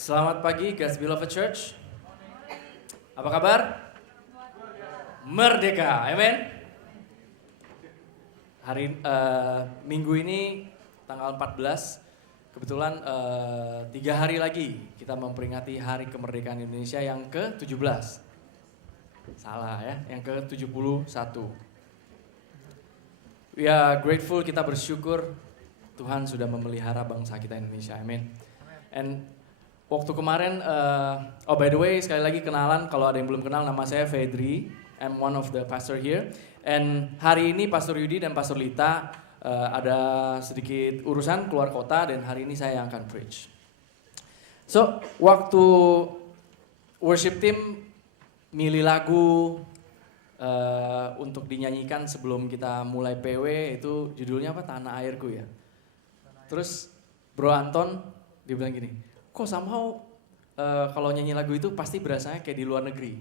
Selamat pagi, God's Beloved Church. Apa kabar? Merdeka, amen. Minggu ini tanggal 14, kebetulan 3 hari lagi kita memperingati Hari Kemerdekaan Indonesia yang ke-17. Salah ya, yang ke-71. We are grateful, kita bersyukur Tuhan sudah memelihara bangsa kita Indonesia, amen. And waktu kemarin, by the way sekali lagi kenalan, kalau ada yang belum kenal, nama saya Fedri, I'm one of the pastor here. And hari ini Pastor Yudi dan Pastor Lita ada sedikit urusan keluar kota dan hari ini saya yang akan preach. So, waktu worship team milih lagu untuk dinyanyikan sebelum kita mulai PW, itu judulnya apa? Tanah Airku ya. Terus Bro Anton dia bilang gini, kok somehow kalau nyanyi lagu itu pasti berasanya kayak di luar negeri.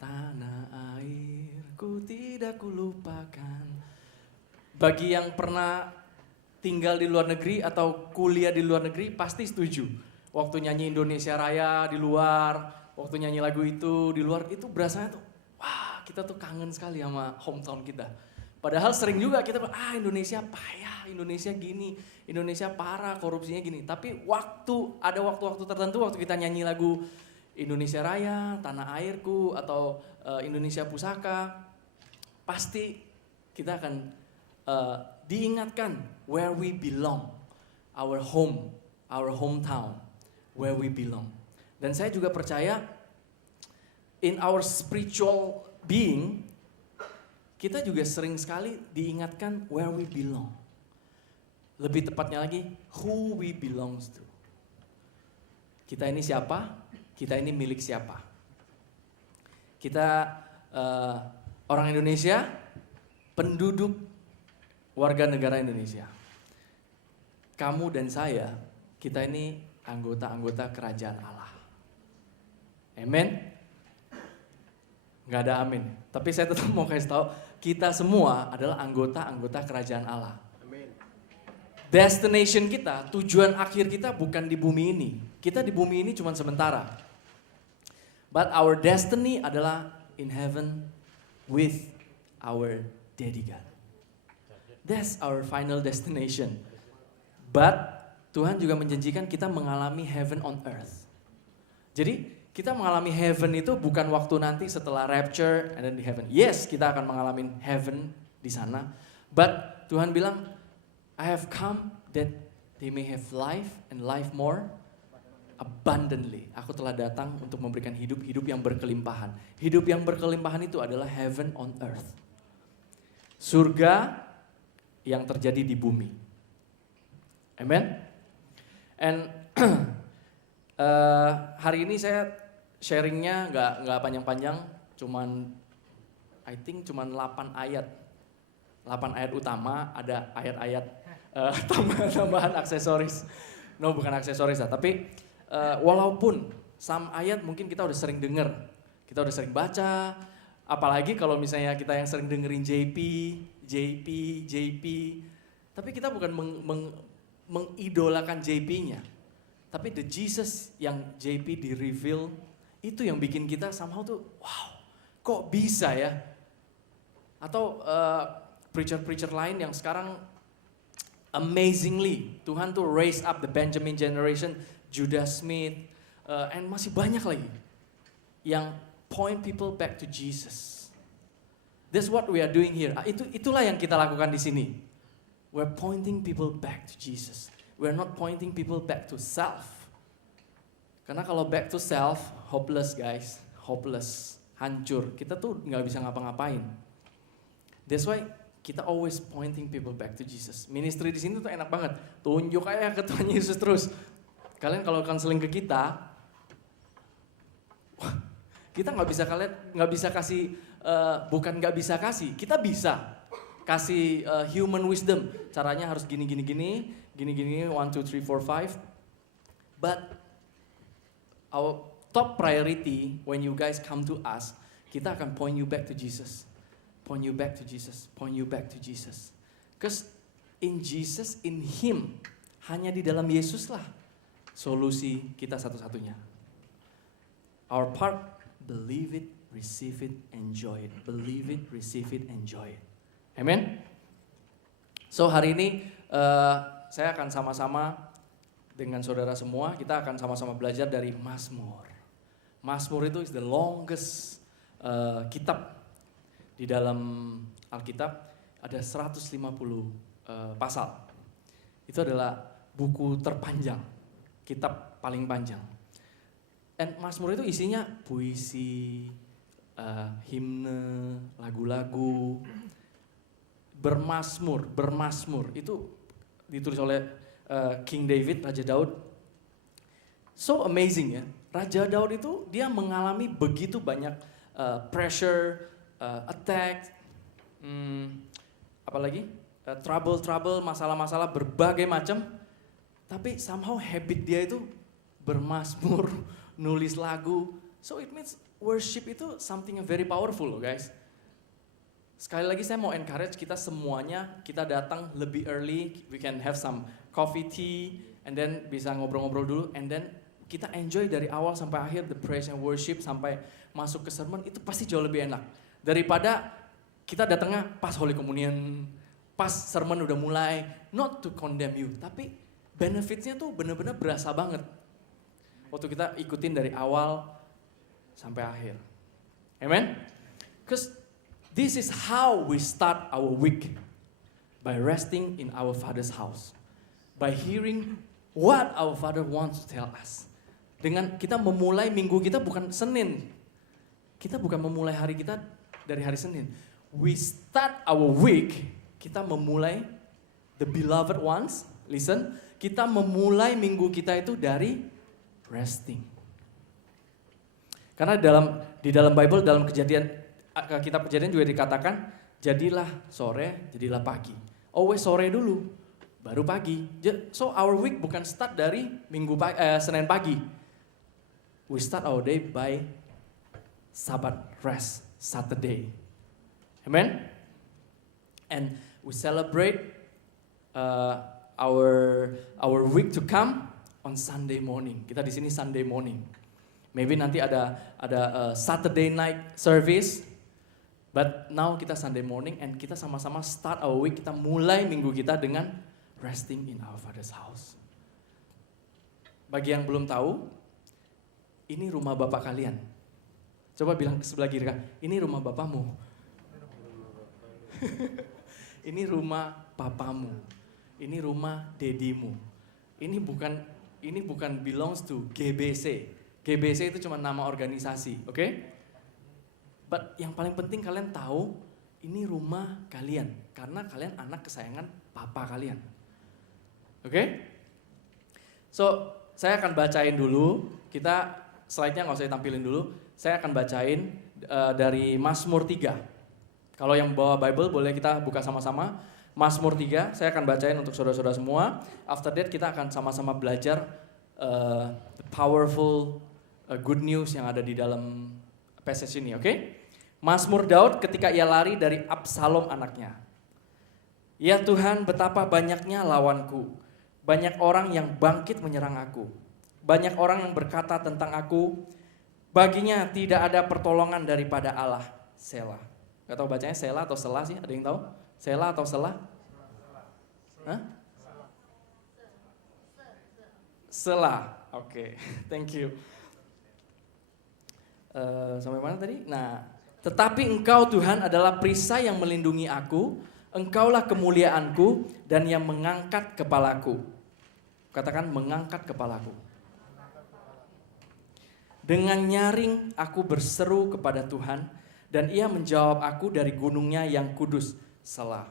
Tanah airku tidak kulupakan. Bagi yang pernah tinggal di luar negeri atau kuliah di luar negeri pasti setuju. Waktu nyanyi Indonesia Raya di luar, waktu nyanyi lagu itu di luar, itu berasanya tuh, wah kita tuh kangen sekali sama hometown kita. Padahal sering juga kita bilang, Indonesia payah, Indonesia gini, Indonesia parah, korupsinya gini. Tapi ada waktu-waktu tertentu waktu kita nyanyi lagu Indonesia Raya, Tanah Airku, atau Indonesia Pusaka, pasti kita akan diingatkan where we belong, our home, our hometown, where we belong. Dan saya juga percaya in our spiritual being, kita juga sering sekali diingatkan where we belong. Lebih tepatnya lagi, who we belongs to. Kita ini siapa? Kita ini milik siapa? Kita orang Indonesia, penduduk warga negara Indonesia. Kamu dan saya, kita ini anggota-anggota kerajaan Allah. Amen? Nggak ada amin. Tapi saya tetap mau kasih tahu, kita semua adalah anggota-anggota kerajaan Allah. Amin. Destination kita, tujuan akhir kita bukan di bumi ini. Kita di bumi ini cuma sementara. But our destiny adalah in heaven with our Daddy God. That's our final destination. But Tuhan juga menjanjikan kita mengalami heaven on earth. Jadi kita mengalami heaven itu bukan waktu nanti setelah rapture and then di heaven. Yes, kita akan mengalami heaven di sana. But Tuhan bilang, I have come that they may have life and life more abundantly. Aku telah datang untuk memberikan hidup yang berkelimpahan. Hidup yang berkelimpahan itu adalah heaven on earth. Surga yang terjadi di bumi. Amen. And hari ini saya sharingnya nggak panjang-panjang, cuman 8 ayat. 8 ayat utama, ada ayat-ayat tambahan aksesoris. No, bukan aksesoris lah, tapi walaupun some ayat mungkin kita udah sering dengar, kita udah sering baca, apalagi kalau misalnya kita yang sering dengerin JP, tapi kita bukan mengidolakan JP-nya, tapi the Jesus yang JP di-reveal, itu yang bikin kita somehow tuh, wow, kok bisa ya? Atau preacher-preacher lain yang sekarang amazingly, Tuhan tuh raise up the Benjamin generation, Judah Smith, and masih banyak lagi yang point people back to Jesus. That's what we are doing here. Itulah yang kita lakukan di sini. We're pointing people back to Jesus. We're not pointing people back to self. Karena kalau back to self, hopeless guys, hopeless, hancur. Kita tuh nggak bisa ngapa-ngapain. That's why kita always pointing people back to Jesus. Ministry di sini tuh enak banget. Tunjuk aja ke Tuhan Yesus terus. Kalian kalau counseling ke kita nggak bisa kasih, bukan nggak bisa kasih, kita bisa kasih human wisdom. Caranya harus gini, 1, 2, 3, 4, 5. But our top priority when you guys come to us, kita akan point you back to Jesus. Point you back to Jesus. Point you back to Jesus. Because in Jesus, in Him, hanya di dalam Yesus lah solusi kita satu-satunya. Our part, believe it, receive it, enjoy it. Believe it, receive it, enjoy it. Amen. So hari ini saya akan sama-sama dengan saudara semua, kita akan sama-sama belajar dari Mazmur. Mazmur itu is the longest kitab di dalam Alkitab, ada 150 pasal. Itu adalah buku terpanjang, kitab paling panjang. And Mazmur itu isinya puisi, himne, lagu-lagu, bermasmur itu ditulis oleh King David, Raja Daud. So amazing ya, Raja Daud itu dia mengalami begitu banyak pressure, attack, apalagi trouble, masalah-masalah berbagai macam. Tapi somehow habit dia itu bermasmur, nulis lagu. So it means worship itu something yang very powerful loh guys. Sekali lagi saya mau encourage kita semuanya, kita datang lebih early, we can have some coffee, tea, and then bisa ngobrol-ngobrol dulu, and then kita enjoy dari awal sampai akhir, the praise and worship sampai masuk ke sermon, itu pasti jauh lebih enak. Daripada kita datangnya pas Holy Communion, pas sermon udah mulai, not to condemn you, tapi benefitsnya tuh bener-bener berasa banget. Waktu kita ikutin dari awal sampai akhir. Amen? Because this is how we start our week, by resting in our Father's house, by hearing what our Father wants to tell us. Dengan kita memulai minggu kita bukan Senin, kita bukan memulai hari kita dari hari Senin. We start our week, kita memulai the beloved ones, listen, kita memulai minggu kita itu dari resting. Karena di dalam Bible, dalam kitab Kejadian juga dikatakan, jadilah sore, jadilah pagi. Always sore dulu, baru pagi. So our week bukan start dari Senin pagi. We start our day by Sabbath rest, Saturday. Amen? And we celebrate our week to come on Sunday morning. Kita di sini Sunday morning. Maybe nanti ada Saturday night service. But now kita Sunday morning and kita sama-sama start our week, kita mulai minggu kita dengan resting in our Father's house. Bagi yang belum tahu, ini rumah bapak kalian. Coba bilang ke sebelah kiri, ini rumah bapamu. Ini rumah papamu. Ini rumah dedimu. Ini bukan belongs to GBC. GBC itu cuma nama organisasi, oke? But yang paling penting kalian tahu ini rumah kalian karena kalian anak kesayangan papa kalian. Oke? So, saya akan bacain dulu. Kita slide-nya nggak usah ditampilin dulu. Saya akan bacain dari Mazmur 3. Kalau yang bawa Bible boleh kita buka sama-sama. Mazmur 3, saya akan bacain untuk saudara-saudara semua. After that kita akan sama-sama belajar the powerful good news yang ada di dalam passage ini, oke? Mazmur Daud ketika ia lari dari Absalom anaknya. Ya Tuhan, betapa banyaknya lawanku. Banyak orang yang bangkit menyerang aku. Banyak orang yang berkata tentang aku, baginya tidak ada pertolongan daripada Allah. Selah. Gak tahu bacanya Selah atau Selah sih, ada yang tahu? Selah atau Selah? Hah? Selah, oke, thank you. Sampai mana tadi? Nah, tetapi Engkau Tuhan adalah perisai yang melindungi aku, Engkaulah kemuliaanku dan yang mengangkat kepalaku. Katakan mengangkat kepalaku. Dengan nyaring aku berseru kepada Tuhan dan Ia menjawab aku dari gunungnya yang kudus. Selah.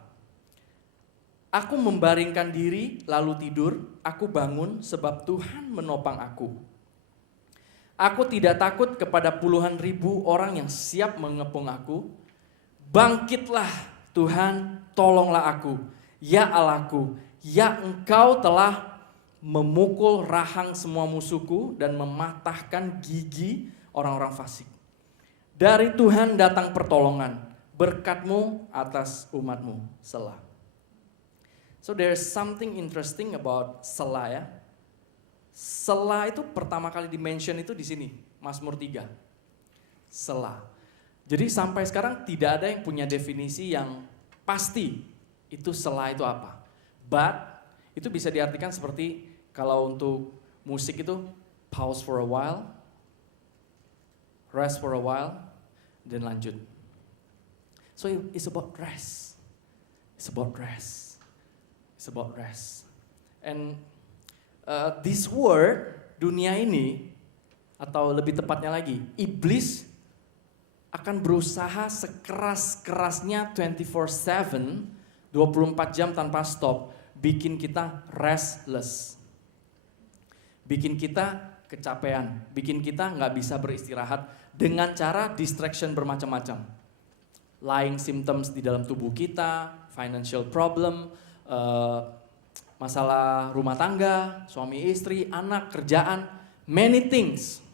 Aku membaringkan diri lalu tidur, aku bangun sebab Tuhan menopang aku. Aku tidak takut kepada puluhan ribu orang yang siap mengepung aku. Bangkitlah Tuhan, tolonglah aku. Ya Allahku, ya Engkau telah memukul rahang semua musuhku dan mematahkan gigi orang-orang fasik. Dari Tuhan datang pertolongan, berkat-Mu atas umat-Mu. Selah. So there's something interesting about Selah ya. Sela itu pertama kali di-mention itu di sini, Mazmur 3. Sela. Jadi sampai sekarang tidak ada yang punya definisi yang pasti itu sela itu apa. But itu bisa diartikan seperti kalau untuk musik itu pause for a while, rest for a while, dan lanjut. So it's about rest. It's about rest. It's about rest. And this word, dunia ini, atau lebih tepatnya lagi, iblis akan berusaha sekeras-kerasnya 24/7, 24 jam tanpa stop, bikin kita restless. Bikin kita kecapean, bikin kita nggak bisa beristirahat dengan cara distraction bermacam-macam. Lying symptoms di dalam tubuh kita, financial problem, masalah rumah tangga, suami istri, anak, kerjaan, many things.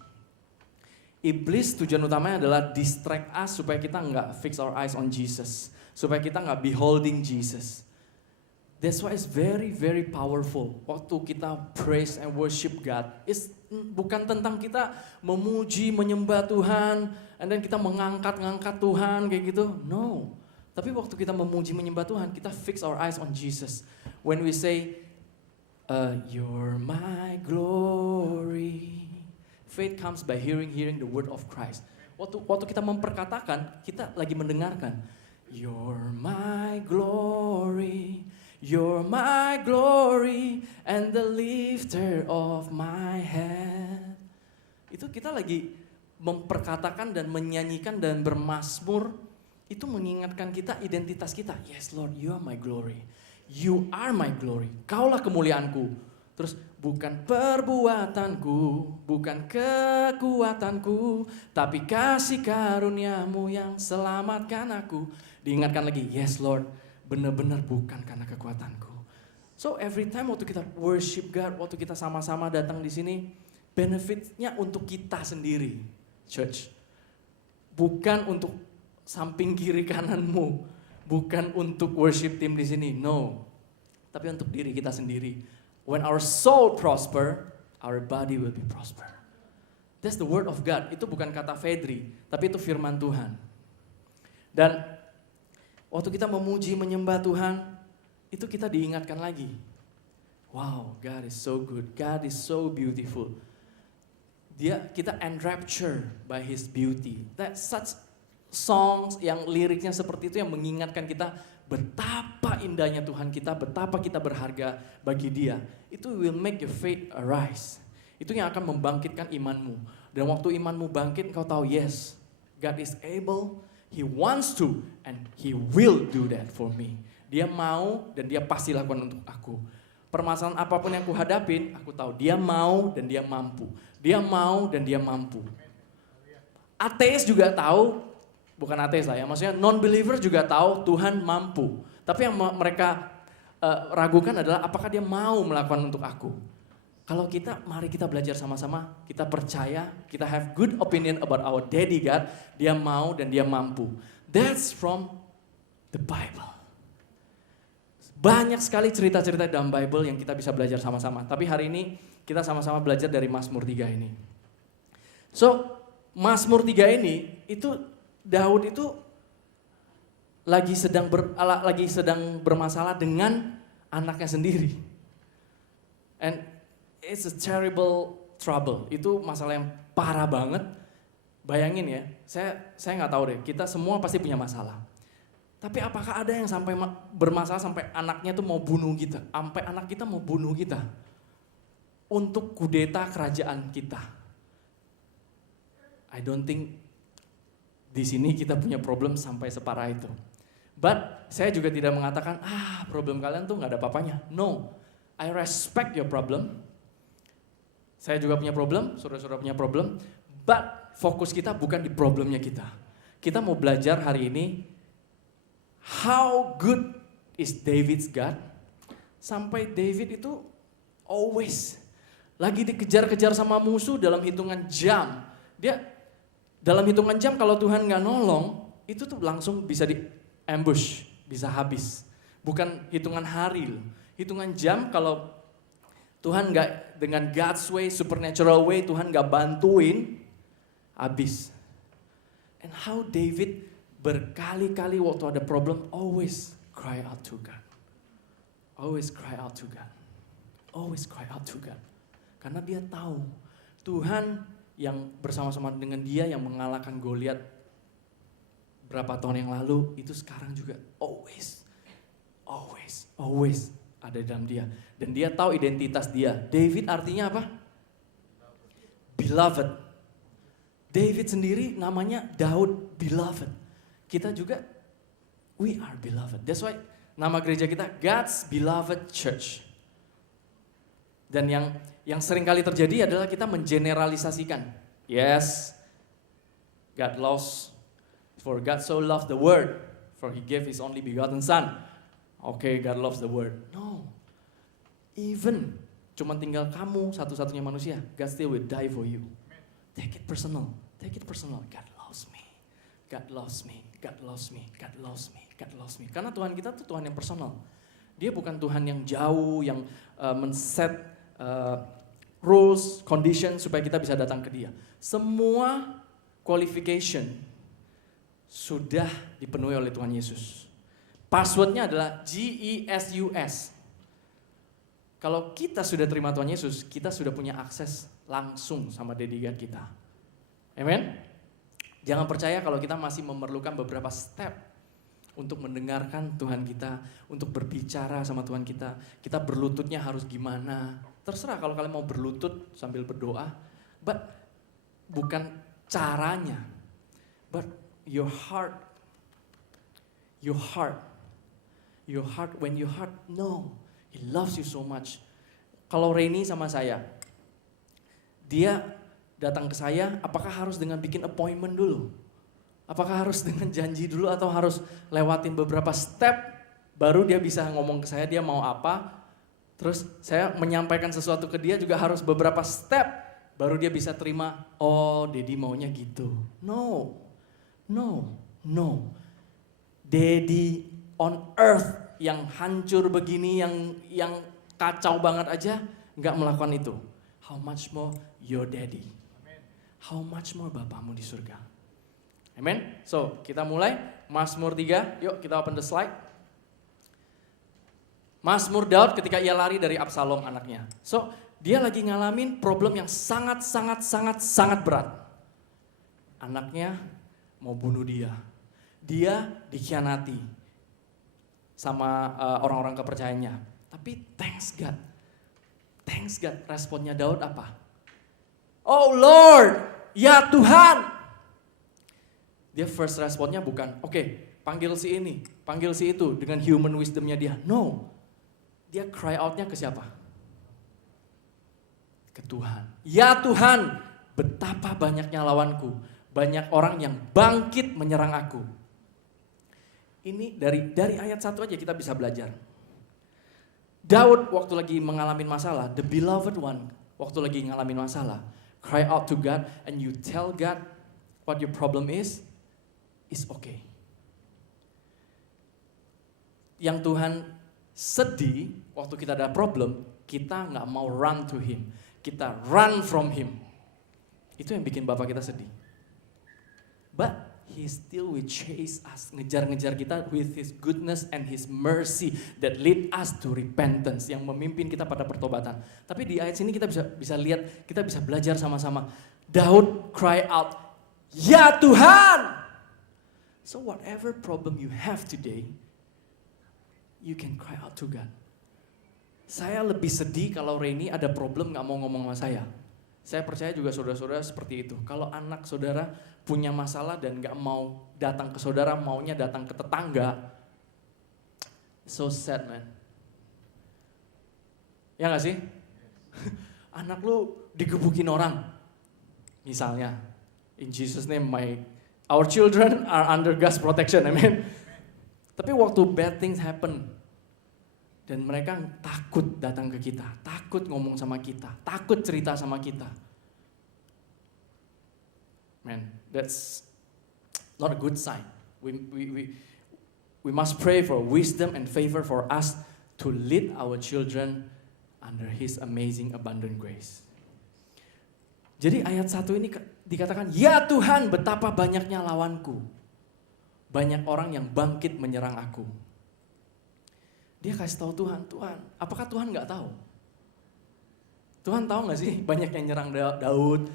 Iblis tujuan utamanya adalah distract us supaya kita nggak fix our eyes on Jesus, supaya kita nggak beholding Jesus. That's why it's very very powerful. Waktu kita praise and worship God, it's bukan tentang kita memuji, menyembah Tuhan, and then kita mengangkat Tuhan kayak gitu. No. Tapi waktu kita memuji, menyembah Tuhan, kita fix our eyes on Jesus. When we say, You're my glory. Faith comes by hearing the word of Christ. Waktu kita memperkatakan, kita lagi mendengarkan. You're my glory, you're my glory, and the lifter of my head. Itu kita lagi memperkatakan dan menyanyikan dan bermazmur. Itu mengingatkan kita identitas kita. Yes Lord, you are my glory. You are my glory. Kaulah kemuliaanku. Terus bukan perbuatanku, bukan kekuatanku, tapi kasih karuniamu yang selamatkan aku. Diingatkan lagi, yes Lord, benar-benar bukan karena kekuatanku. So every time waktu kita worship God, waktu kita sama-sama datang di sini, benefitnya untuk kita sendiri, church. Bukan untuk samping kiri kananmu, bukan untuk worship team di sini, no. Tapi untuk diri kita sendiri. When our soul prosper, our body will be prosper. That's the word of God. Itu bukan kata Fedri, tapi itu firman Tuhan. Dan waktu kita memuji, menyembah Tuhan, itu kita diingatkan lagi. Wow, God is so good. God is so beautiful. Kita enraptured by His beauty. That's such songs yang liriknya seperti itu yang mengingatkan kita betapa indahnya Tuhan kita, betapa kita berharga bagi Dia. Itu will make your faith arise. Itu yang akan membangkitkan imanmu. Dan waktu imanmu bangkit, engkau tahu, yes, God is able, He wants to, and He will do that for me. Dia mau dan Dia pasti lakukan untuk aku. Permasalahan apapun yang aku hadapin, aku tahu Dia mau dan Dia mampu. Dia mau dan Dia mampu. Ateis juga tahu, bukan ateis lah ya, maksudnya non-believer juga tahu Tuhan mampu. Tapi yang mereka ragukan adalah apakah Dia mau melakukan untuk aku. Kalau kita, mari kita belajar sama-sama, kita percaya, kita have good opinion about our daddy God, Dia mau dan Dia mampu. That's from the Bible. Banyak sekali cerita-cerita dalam Bible yang kita bisa belajar sama-sama. Tapi hari ini kita sama-sama belajar dari Mazmur 3 ini. So, Mazmur 3 ini, itu Daud itu lagi sedang bermasalah dengan anaknya sendiri. And it's a terrible trouble. Itu masalah yang parah banget. Bayangin ya, saya nggak tahu deh, kita semua pasti punya masalah. Tapi apakah ada yang sampai bermasalah sampai anaknya tuh mau bunuh kita? Sampai anak kita mau bunuh kita? Untuk kudeta kerajaan kita. I don't think di sini kita punya problem sampai separah itu. But saya juga tidak mengatakan, problem kalian tuh nggak ada apa-apanya. No, I respect your problem. Saya juga punya problem, saudara-saudara punya problem. But fokus kita bukan di problemnya kita. Kita mau belajar hari ini, how good is David's God? Sampai David itu always lagi dikejar-kejar sama musuh dalam hitungan jam. Dia dalam hitungan jam kalau Tuhan nggak nolong, itu tuh langsung bisa di ambush, bisa habis. Bukan hitungan hari loh. Hitungan jam kalau Tuhan gak dengan God's way, supernatural way, Tuhan gak bantuin, habis. And how David berkali-kali waktu ada problem, always cry out to God. Always cry out to God. Always cry out to God. Karena dia tahu, Tuhan yang bersama-sama dengan dia yang mengalahkan Goliat berapa tahun yang lalu, itu sekarang juga always ada dalam dia. Dan dia tahu identitas dia. David artinya apa? Beloved. David sendiri namanya Daud, beloved. Kita juga, we are beloved. That's why nama gereja kita God's Beloved Church. Dan yang sering kali terjadi adalah kita mengeneralisasikan. Yes, God loves, for God so loved the world, for He gave His only begotten Son. Okay, God loves the world. No, even cuman tinggal kamu satu-satunya manusia, God still will die for you. Take it personal, take it personal. God loves me, God loves me, God loves me, God loves me, God loves me. Karena Tuhan kita tuh Tuhan yang personal. Dia bukan Tuhan yang jauh, yang men-set rules, condition supaya kita bisa datang ke Dia. Semua qualification sudah dipenuhi oleh Tuhan Yesus. Passwordnya adalah GESUS. Kalau kita sudah terima Tuhan Yesus, kita sudah punya akses langsung sama Daddy God kita. Amen? Jangan percaya kalau kita masih memerlukan beberapa step untuk mendengarkan Tuhan kita, untuk berbicara sama Tuhan kita. Kita berlututnya harus gimana. Terserah kalau kalian mau berlutut sambil berdoa, but bukan caranya. But your heart, when your heart know, He loves you so much. Kalau Reni sama saya, dia datang ke saya, apakah harus dengan bikin appointment dulu? Apakah harus dengan janji dulu atau harus lewatin beberapa step baru dia bisa ngomong ke saya dia mau apa? Terus saya menyampaikan sesuatu ke dia juga harus beberapa step baru dia bisa terima, oh Daddy maunya gitu. No. Daddy on earth yang hancur begini, yang kacau banget aja nggak melakukan itu. How much more your daddy? How much more Bapamu di surga? Amen. So kita mulai Mazmur 3. Yuk kita open the slide. Mazmur Daud ketika ia lari dari Absalom anaknya. So dia lagi ngalamin problem yang sangat berat. Anaknya mau bunuh dia. Dia dikhianati sama orang-orang kepercayaannya. Tapi thanks God, responnya Daud apa? Oh Lord, ya Tuhan. Dia first responnya bukan, oke, panggil si ini, panggil si itu dengan human wisdomnya dia. No, dia cry outnya ke siapa? Ke Tuhan. Ya Tuhan, betapa banyaknya lawanku, banyak orang yang bangkit menyerang aku. Ini dari ayat 1 aja kita bisa belajar. Daud waktu lagi mengalami masalah, the beloved one, waktu lagi ngalamin masalah, cry out to God and you tell God what your problem is okay. Yang Tuhan sedih waktu kita ada problem, kita nggak mau run to Him, kita run from Him. Itu yang bikin Bapak kita sedih. But He still will chase us, ngejar-ngejar kita with His goodness and His mercy that lead us to repentance, yang memimpin kita pada pertobatan. Tapi di ayat sini kita bisa lihat, kita bisa belajar sama-sama. Daud cry out, ya Tuhan. So whatever problem you have today, you can cry out to God. Saya lebih sedih kalau Reni ada problem gak mau ngomong sama saya. Saya percaya juga saudara-saudara seperti itu. Kalau anak saudara punya masalah dan gak mau datang ke saudara, maunya datang ke tetangga, so sad man. Ya gak sih? Anak lu digebukin orang, misalnya. In Jesus name, our children are under God's protection, amen. Tapi waktu bad things happen, dan mereka takut datang ke kita, takut ngomong sama kita, takut cerita sama kita. Man, that's not a good sign. We must pray for wisdom and favor for us to lead our children under His amazing abundant grace. Jadi ayat 1 ini dikatakan, ya Tuhan betapa banyaknya lawanku. Banyak orang yang bangkit menyerang aku. Dia kasih tahu Tuhan, apakah Tuhan nggak tahu? Tuhan tahu nggak sih banyak yang nyerang Daud,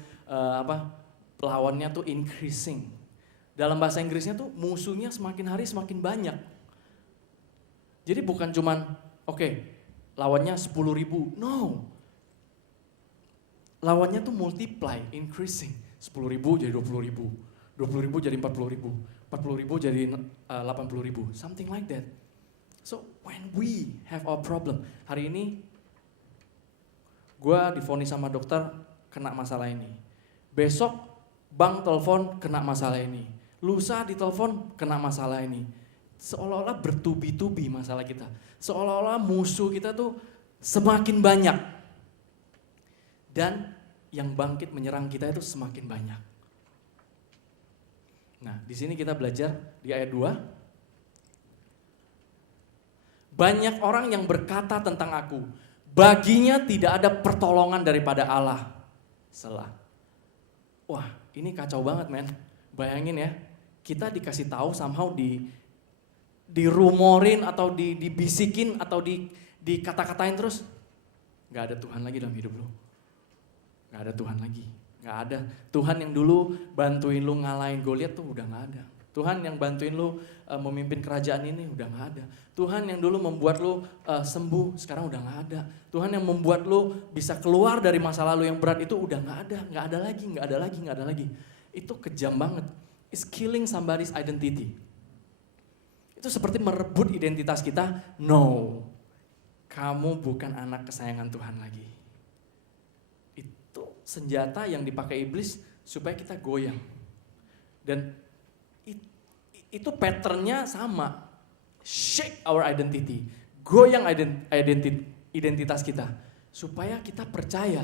lawannya tuh increasing. Dalam bahasa Inggrisnya tuh musuhnya semakin hari semakin banyak. Jadi bukan cuman, lawannya 10.000, no. Lawannya tuh multiply, increasing. 10.000 jadi 20.000, 20.000 jadi 40.000, 40.000 jadi 80.000, something like that. So when we have our problem, hari ini gue divonis sama dokter kena masalah ini. Besok bank telepon kena masalah ini. Lusa ditelepon kena masalah ini. Seolah-olah bertubi-tubi masalah kita. Seolah-olah musuh kita tuh semakin banyak. Dan yang bangkit menyerang kita itu semakin banyak. Nah, di sini kita belajar di ayat 2. Banyak orang yang berkata tentang aku, baginya tidak ada pertolongan daripada Allah. Selah. Wah, ini kacau banget, men. Bayangin ya, kita dikasih tahu somehow dirumorin atau dibisikin atau dikata-katain terus. Gak ada Tuhan lagi dalam hidup lo. Gak ada Tuhan lagi. Gak ada. Tuhan yang dulu bantuin lu ngalahin Goliat tuh udah gak ada. Tuhan yang bantuin lu memimpin kerajaan ini udah gak ada. Tuhan yang dulu membuat lu sembuh sekarang udah gak ada. Tuhan yang membuat lu bisa keluar dari masa lalu yang berat itu udah gak ada. Gak ada lagi, gak ada lagi, gak ada lagi. Itu kejam banget. It's killing somebody's identity. Itu seperti merebut identitas kita. No, kamu bukan anak kesayangan Tuhan lagi. Itu senjata yang dipakai iblis supaya kita goyang. Dan itu patternnya sama. Shake our identity. Goyang identitas kita. Supaya kita percaya.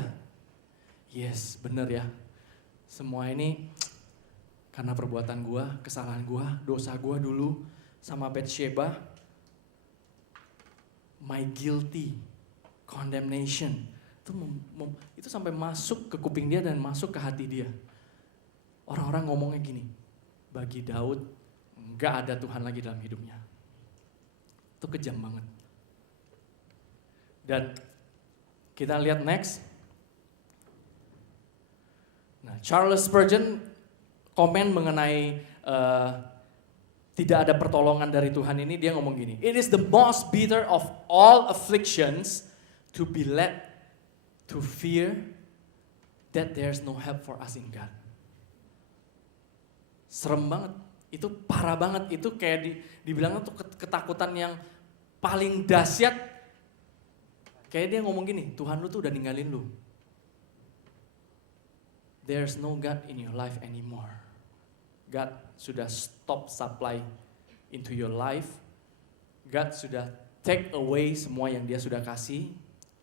Yes, benar ya. Semua ini karena perbuatan gua, kesalahan gua, dosa gua dulu sama Bathsheba. My guilty condemnation. Itu sampai masuk ke kuping dia dan masuk ke hati dia. Orang-orang ngomongnya gini, bagi Daud gak ada Tuhan lagi dalam hidupnya. Itu kejam banget. Dan kita lihat next. Nah, Charles Spurgeon komen mengenai tidak ada pertolongan dari Tuhan ini, dia ngomong gini, it is the most bitter of all afflictions to be led to fear that there's no help for us in God. Serem banget, itu parah banget, itu kayak dibilangnya tuh ketakutan yang paling dahsyat. Kayak dia ngomong gini, Tuhan lu tuh udah ninggalin lu. There's no God in your life anymore. God sudah stop supply into your life. God sudah take away semua yang dia sudah kasih.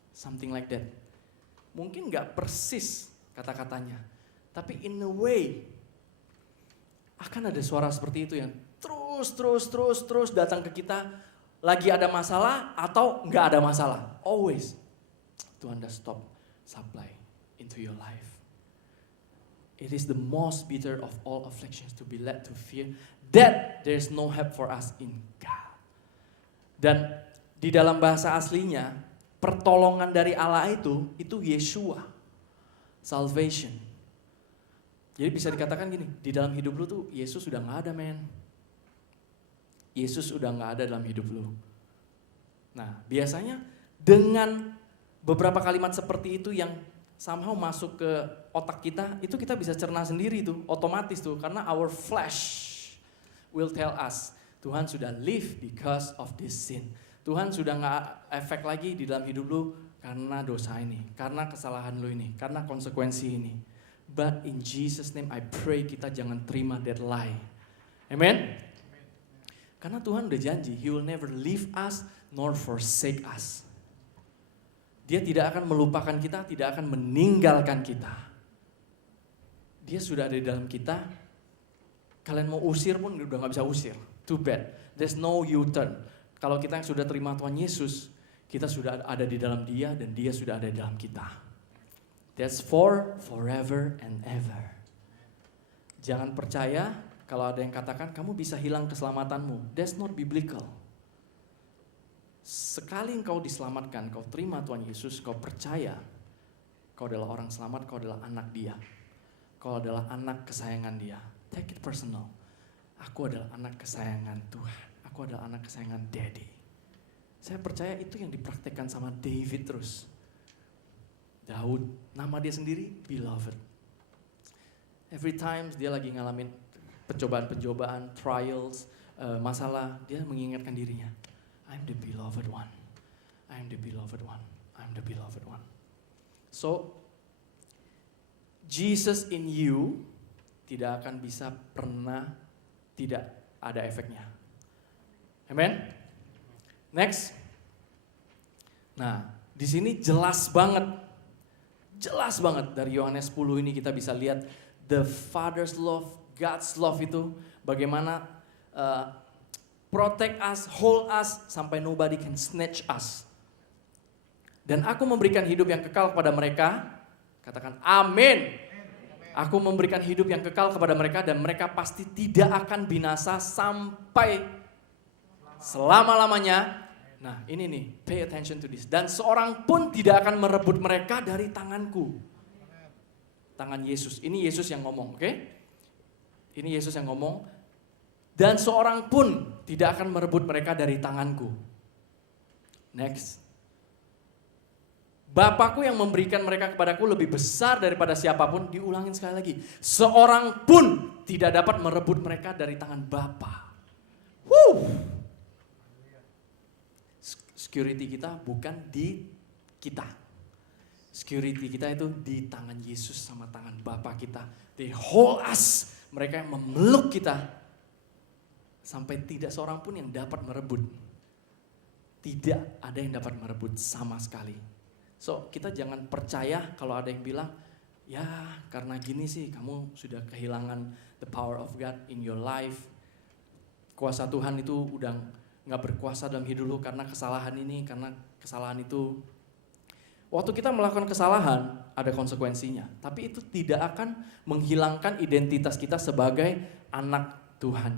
Something like that. Mungkin gak persis kata-katanya. Tapi in a way, akan ada suara seperti itu yang terus datang ke kita. Lagi ada masalah atau gak ada masalah. Always. Tuhan dah stop supply into your life. It is the most bitter of all afflictions to be led to fear that there is no help for us in God. Dan di dalam bahasa aslinya, pertolongan dari Allah itu Yeshua. Salvation. Jadi bisa dikatakan gini, di dalam hidup lu tuh Yesus udah gak ada, men. Yesus udah gak ada dalam hidup lu. Nah, biasanya dengan beberapa kalimat seperti itu yang somehow masuk ke otak kita, itu kita bisa cerna sendiri tuh, otomatis tuh, karena our flesh will tell us, Tuhan sudah live because of this sin. Tuhan sudah gak efek lagi di dalam hidup lu karena dosa ini, karena kesalahan lu ini, karena konsekuensi ini. But in Jesus name I pray kita jangan terima that lie. Amen? Karena Tuhan udah janji, He will never leave us nor forsake us. Dia tidak akan melupakan kita, tidak akan meninggalkan kita. Dia sudah ada di dalam kita. Kalian mau usir pun udah gak bisa usir. Too bad. There's no U-turn. Kalau kita yang sudah terima Tuhan Yesus, Kita sudah ada di dalam Dia dan Dia sudah ada di dalam kita. That's for forever and ever. Jangan percaya kalau ada yang katakan kamu bisa hilang keselamatanmu. That's not biblical. Sekali engkau diselamatkan, kau terima Tuhan Yesus, kau percaya kau adalah orang selamat, kau adalah anak Dia. Kau adalah anak kesayangan Dia. Take it personal. Aku adalah anak kesayangan Tuhan. Aku adalah anak kesayangan Daddy. Saya percaya itu yang dipraktekkan sama David terus. Daud, nama dia sendiri beloved. Every time dia lagi ngalamin pencobaan-pencobaan, trials, masalah, dia mengingatkan dirinya. I'm the beloved one. I'm the beloved one. I'm the beloved one. So, Jesus in you tidak akan bisa pernah tidak ada efeknya. Amen. Next. Nah, di sini jelas banget dari Yohanes 10 ini kita bisa lihat the Father's love, God's love itu bagaimana protect us, hold us sampai nobody can snatch us. Dan aku memberikan hidup yang kekal kepada mereka. Katakan amin. Aku memberikan hidup yang kekal kepada mereka dan mereka pasti tidak akan binasa sampai selama-lamanya. Nah ini nih, pay attention to this. Dan seorang pun tidak akan merebut mereka dari tanganku. Tangan Yesus, ini Yesus yang ngomong, oke? Ini Yesus yang ngomong. Dan seorang pun tidak akan merebut mereka dari tanganku. Next. Bapakku yang memberikan mereka kepadaku lebih besar daripada siapapun. Diulangin sekali lagi. Seorang pun tidak dapat merebut mereka dari tangan Bapa. Security kita bukan di kita. Security kita itu di tangan Yesus sama tangan Bapa kita. They hold us. Mereka yang memeluk kita. Sampai tidak seorang pun yang dapat merebut. Tidak ada yang dapat merebut sama sekali. So kita jangan percaya kalau ada yang bilang, ya karena gini sih kamu sudah kehilangan the power of God in your life. Kuasa Tuhan itu udah gak berkuasa dalam hidup lu karena kesalahan ini, karena kesalahan itu. Waktu kita melakukan kesalahan, ada konsekuensinya. Tapi itu tidak akan menghilangkan identitas kita sebagai anak Tuhan.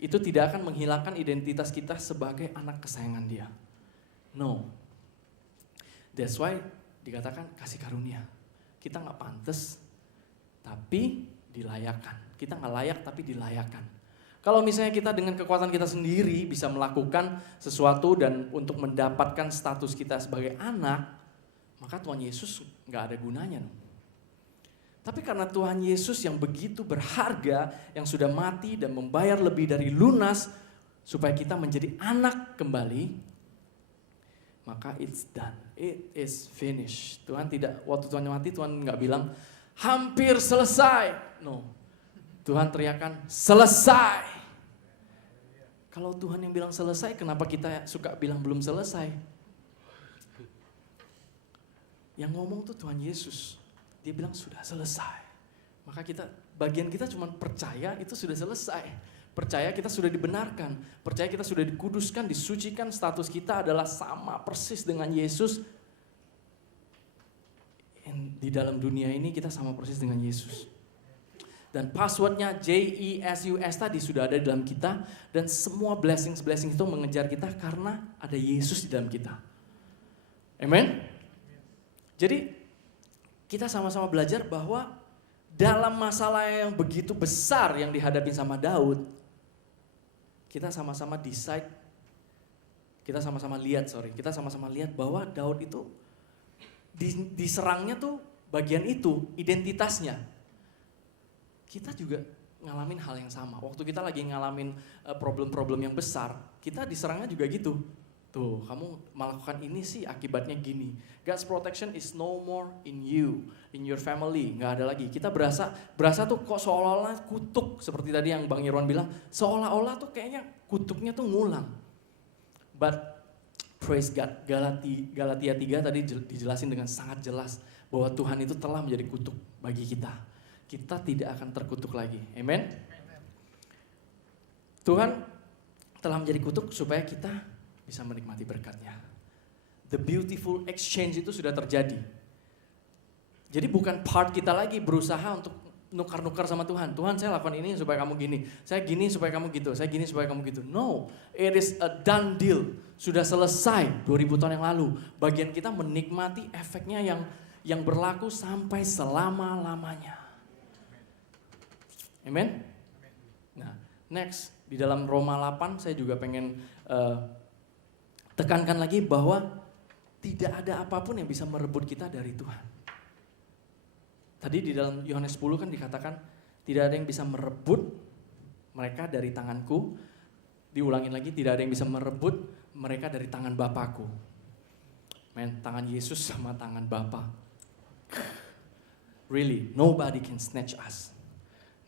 Itu tidak akan menghilangkan identitas kita sebagai anak kesayangan Dia. No. That's why dikatakan kasih karunia. Kita gak pantas, tapi dilayakan. Kita gak layak, tapi dilayakan. Kalau misalnya kita dengan kekuatan kita sendiri bisa melakukan sesuatu dan untuk mendapatkan status kita sebagai anak, maka Tuhan Yesus gak ada gunanya. Tapi karena Tuhan Yesus yang begitu berharga, yang sudah mati dan membayar lebih dari lunas, supaya kita menjadi anak kembali, maka it's done, it is finished. Tuhan tidak, waktu Tuhan mati Tuhan gak bilang, hampir selesai. No. Tuhan teriakan, selesai. Kalau Tuhan yang bilang selesai, kenapa kita suka bilang belum selesai? Yang ngomong tuh Tuhan Yesus. Dia bilang sudah selesai. Maka bagian kita cuma percaya itu sudah selesai. Percaya kita sudah dibenarkan. Percaya kita sudah dikuduskan, disucikan. Status kita adalah sama persis dengan Yesus. Di dalam dunia ini kita sama persis dengan Yesus. Dan passwordnya JESUS tadi sudah ada di dalam kita. Dan semua blessing itu mengejar kita karena ada Yesus di dalam kita. Amen? Jadi kita sama-sama belajar bahwa dalam masalah yang begitu besar yang dihadapi sama Daud, kita sama-sama decide, kita sama-sama lihat bahwa Daud itu diserangnya tuh bagian itu, identitasnya. Kita juga ngalamin hal yang sama. Waktu kita lagi ngalamin problem-problem yang besar, kita diserangnya juga gitu. Tuh, kamu melakukan ini sih akibatnya gini. God's protection is no more in you, in your family. Nggak ada lagi. Kita berasa tuh kok seolah-olah kutuk. Seperti tadi yang Bang Irwan bilang, seolah-olah tuh kayaknya kutuknya tuh ngulang. But praise God, Galatia 3 tadi dijelasin dengan sangat jelas bahwa Tuhan itu telah menjadi kutuk bagi kita. Kita tidak akan terkutuk lagi. Amen. Tuhan telah menjadi kutuk supaya kita bisa menikmati berkat-Nya. The beautiful exchange itu sudah terjadi. Jadi bukan part kita lagi berusaha untuk nukar-nukar sama Tuhan. Tuhan, saya lakukan ini supaya kamu gini. Saya gini supaya kamu gitu. Saya gini supaya kamu gitu. No, it is a done deal. Sudah selesai 2000 tahun yang lalu. Bagian kita menikmati efeknya yang berlaku sampai selama-lamanya. Amen? Nah, next. Di dalam Roma 8 saya juga pengen tekankan lagi bahwa tidak ada apapun yang bisa merebut kita dari Tuhan. Tadi di dalam Yohanes 10 kan dikatakan tidak ada yang bisa merebut mereka dari tanganku. Diulangin lagi, tidak ada yang bisa merebut mereka dari tangan Bapakku. Men, tangan Yesus sama tangan Bapa. Really, nobody can snatch us.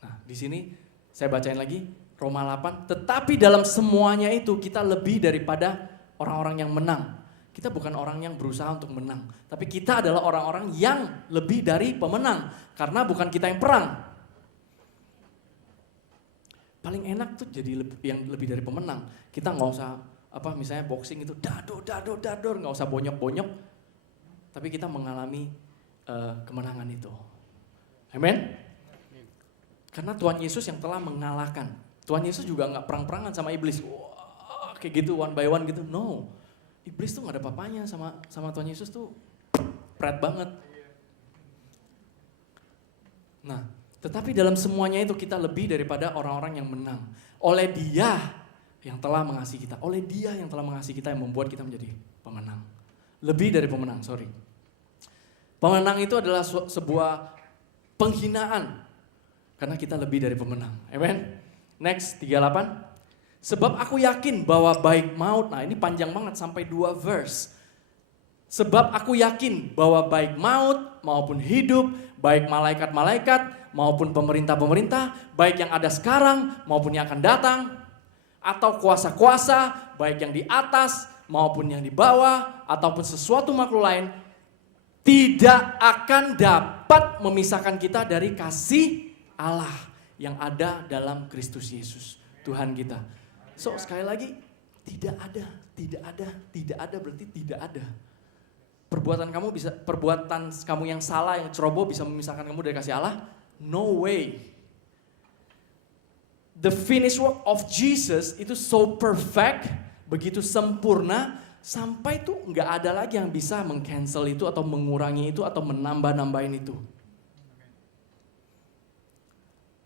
Nah, di sini saya bacain lagi Roma 8, tetapi dalam semuanya itu kita lebih daripada orang-orang yang menang. Kita bukan orang yang berusaha untuk menang, tapi kita adalah orang-orang yang lebih dari pemenang, karena bukan kita yang perang. Paling enak tuh jadi yang lebih dari pemenang. Kita nggak usah misalnya boxing itu dador, nggak usah bonyok-bonyok, tapi kita mengalami kemenangan itu. Amen. Karena Tuhan Yesus yang telah mengalahkan. Tuhan Yesus juga nggak perang-perangan sama iblis. Wah, kayak gitu one by one gitu. No. Iblis tuh gak ada apa-apanya sama Tuhan Yesus tuh pret banget. Nah, tetapi dalam semuanya itu kita lebih daripada orang-orang yang menang. Oleh Dia yang telah mengasihi kita. Oleh Dia yang telah mengasihi kita yang membuat kita menjadi pemenang. Lebih dari pemenang, sorry. Pemenang itu adalah sebuah penghinaan. Karena kita lebih dari pemenang. Amen. Next, 38. Sebab aku yakin bahwa baik maut, nah ini panjang banget sampai 2 verse. Sebab aku yakin bahwa baik maut maupun hidup, baik malaikat-malaikat maupun pemerintah-pemerintah, baik yang ada sekarang maupun yang akan datang, atau kuasa-kuasa, baik yang di atas maupun yang di bawah, ataupun sesuatu makhluk lain, tidak akan dapat memisahkan kita dari kasih Allah yang ada dalam Kristus Yesus, Tuhan kita. So sekali lagi, tidak ada berarti tidak ada. Perbuatan kamu yang salah, yang ceroboh bisa memisahkan kamu dari kasih Allah? No way. The finished work of Jesus itu so perfect, begitu sempurna, sampai tuh nggak ada lagi yang bisa meng-cancel itu atau mengurangi itu atau menambah-nambahin itu.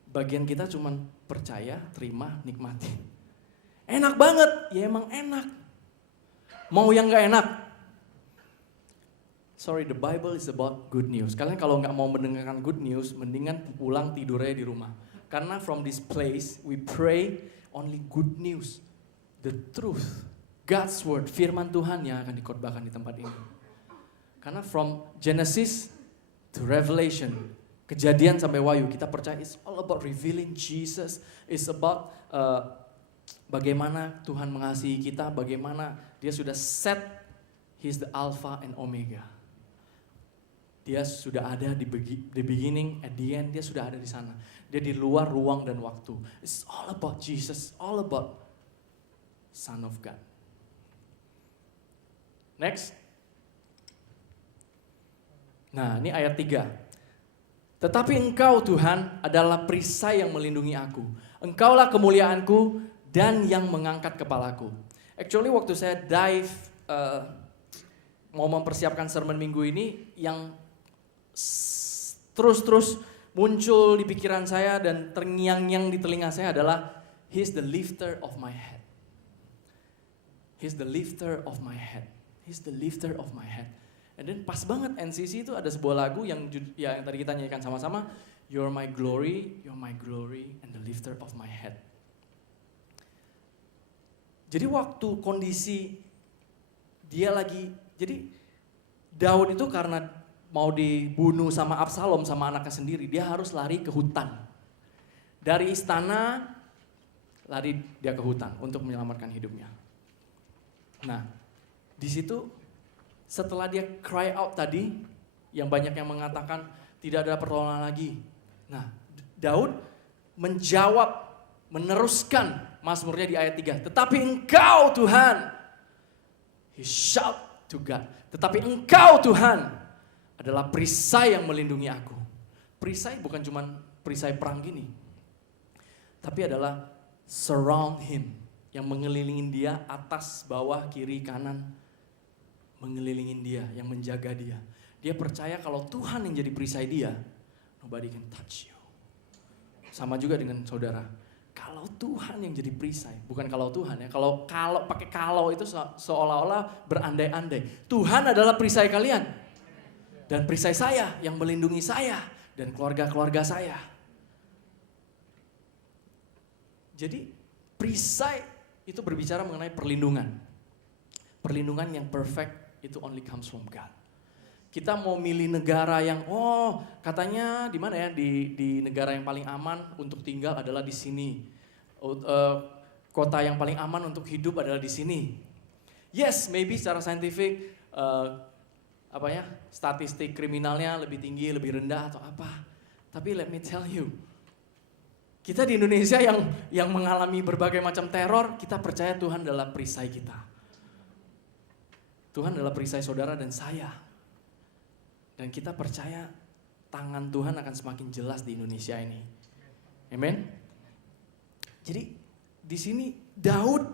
Bagian kita cuman percaya, terima, nikmati. Enak banget, ya emang enak. Mau yang gak enak? Sorry, the Bible is about good news. Kalian kalau gak mau mendengarkan good news, mendingan pulang tidur aja di rumah. Karena from this place, we pray only good news. The truth, God's word, firman Tuhan yang akan dikhotbahkan di tempat ini. Karena from Genesis to Revelation, Kejadian sampai Wahyu, kita percaya it's all about revealing Jesus. It's about bagaimana Tuhan mengasihi kita, bagaimana Dia sudah set, He's the Alpha and Omega. Dia sudah ada di beginning, at the end, Dia sudah ada di sana. Dia di luar ruang dan waktu. It's all about Jesus, all about Son of God. Next. Nah, ini ayat 3. Tetapi Engkau Tuhan adalah perisai yang melindungi aku. Engkaulah kemuliaanku dan yang mengangkat kepalaku. Actually waktu saya dive mau mempersiapkan sermon minggu ini, yang terus muncul di pikiran saya dan terngiang-ngiang di telinga saya adalah He's the lifter of my head. He's the lifter of my head. He's the lifter of my head. And then pas banget NCC itu ada sebuah lagu yang tadi kita nyanyikan sama-sama, You're my glory, and the lifter of my head. Jadi waktu kondisi dia lagi, jadi Daud itu karena mau dibunuh sama Absalom sama anaknya sendiri, dia harus lari ke hutan. Dari istana lari dia ke hutan untuk menyelamatkan hidupnya. Nah, di situ setelah dia cry out tadi, yang banyak yang mengatakan tidak ada pertolongan lagi. Nah, Daud menjawab, meneruskan mazmurnya di ayat 3. Tetapi Engkau Tuhan, he shout to God. Tetapi Engkau Tuhan adalah perisai yang melindungi aku. Perisai bukan cuma perisai perang gini. Tapi adalah surround him. Yang mengelilingin dia atas, bawah, kiri, kanan. Mengelilingin dia, yang menjaga dia. Dia percaya kalau Tuhan yang jadi perisai dia, nobody can touch you. Sama juga dengan saudara. Kalau Tuhan yang jadi perisai, bukan kalau Tuhan ya. Kalau pakai kalau itu seolah-olah berandai-andai. Tuhan adalah perisai kalian. Dan perisai saya yang melindungi saya dan keluarga-keluarga saya. Jadi perisai itu berbicara mengenai perlindungan. Perlindungan yang perfect itu only comes from God. Kita mau milih negara yang katanya di mana ya, di negara yang paling aman untuk tinggal adalah di sini. Kota yang paling aman untuk hidup adalah di sini. Yes, maybe secara saintifik statistik kriminalnya lebih tinggi, lebih rendah atau apa. Tapi let me tell you, kita di Indonesia yang mengalami berbagai macam teror, kita percaya Tuhan adalah perisai kita. Tuhan adalah perisai saudara dan saya. Dan kita percaya tangan Tuhan akan semakin jelas di Indonesia ini. Amen. Jadi di sini Daud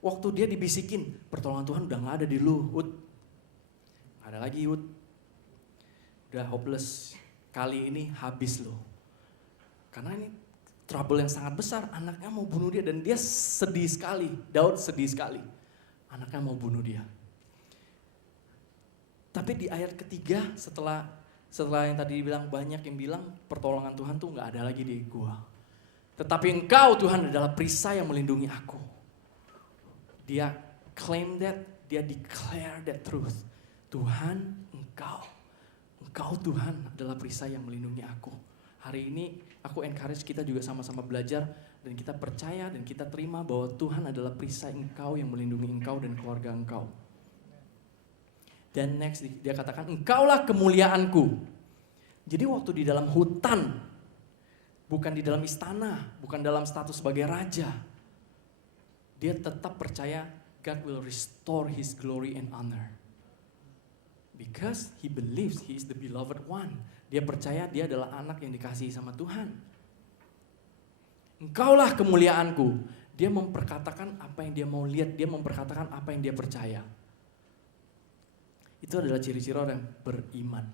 waktu dia dibisikin, pertolongan Tuhan udah gak ada di lu, Ud. Gak ada lagi, Ud. Udah hopeless. Kali ini habis lo. Karena ini trouble yang sangat besar, anaknya mau bunuh dia dan dia sedih sekali. Daud sedih sekali. Anaknya mau bunuh dia. Tapi di ayat ketiga setelah yang tadi dibilang, banyak yang bilang pertolongan Tuhan tuh gak ada lagi di gua. Tetapi Engkau Tuhan adalah perisai yang melindungi aku. Dia claim that, dia declare that truth. Tuhan, Engkau Tuhan adalah perisai yang melindungi aku. Hari ini aku encourage kita juga sama-sama belajar dan kita percaya dan kita terima bahwa Tuhan adalah perisai Engkau yang melindungi Engkau dan keluarga Engkau. Dan next dia katakan, Engkaulah kemuliaanku. Jadi waktu di dalam hutan, bukan di dalam istana, bukan dalam status sebagai raja, dia tetap percaya God will restore His glory and honor. Because he believes he is the beloved one. Dia percaya dia adalah anak yang dikasihi sama Tuhan. Engkaulah kemuliaanku. Dia memperkatakan apa yang dia mau lihat, dia memperkatakan apa yang dia percaya. Itu adalah ciri-ciri orang beriman.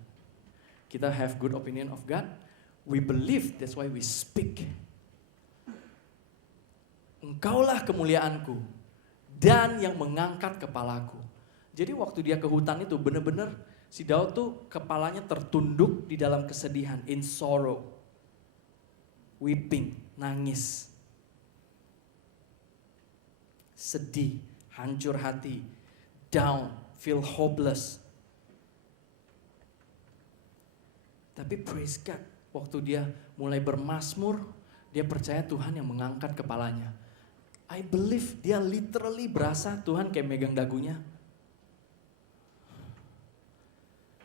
Kita have good opinion of God. We believe, that's why we speak. Engkaulah kemuliaanku dan yang mengangkat kepalaku. Jadi waktu dia ke hutan itu benar-benar si Daud tuh kepalanya tertunduk di dalam kesedihan, in sorrow, weeping, nangis, sedih, hancur hati, down, feel hopeless. Tapi praise God, waktu dia mulai bermazmur, dia percaya Tuhan yang mengangkat kepalanya. I believe dia literally berasa Tuhan kayak megang dagunya.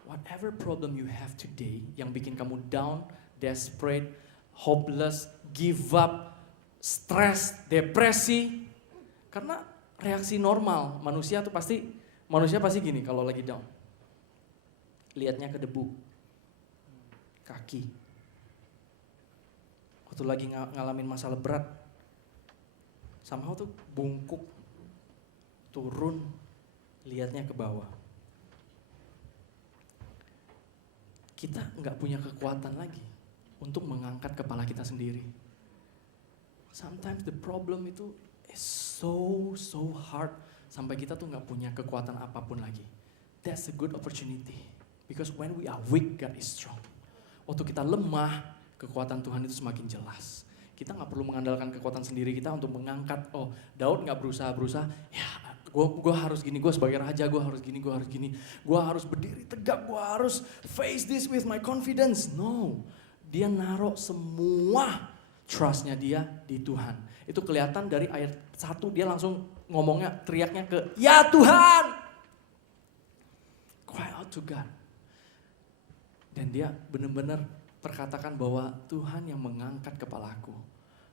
Whatever problem you have today yang bikin kamu down, desperate, hopeless, give up, stress, depresi. Karena reaksi normal manusia pasti gini kalau lagi down. Lihatnya ke debu, kaki. Waktu lagi ngalamin masalah berat, somehow tuh bungkuk, turun, lihatnya ke bawah. Kita nggak punya kekuatan lagi untuk mengangkat kepala kita sendiri. Sometimes the problem itu is so hard sampai kita tuh nggak punya kekuatan apapun lagi. That's a good opportunity because when we are weak, God is strong. Waktu kita lemah, kekuatan Tuhan itu semakin jelas. Kita nggak perlu mengandalkan kekuatan sendiri kita untuk mengangkat. Oh, Daud nggak berusaha. Ya, gue harus gini, gue sebagai raja gue harus gini, gue harus berdiri tegak, gue harus face this with my confidence. No, dia naruh semua trustnya dia di Tuhan. Itu kelihatan dari ayat 1 dia langsung ngomongnya, teriaknya ke, ya Tuhan, cry out to God. Dan dia benar-benar perkatakan bahwa Tuhan yang mengangkat kepalaku.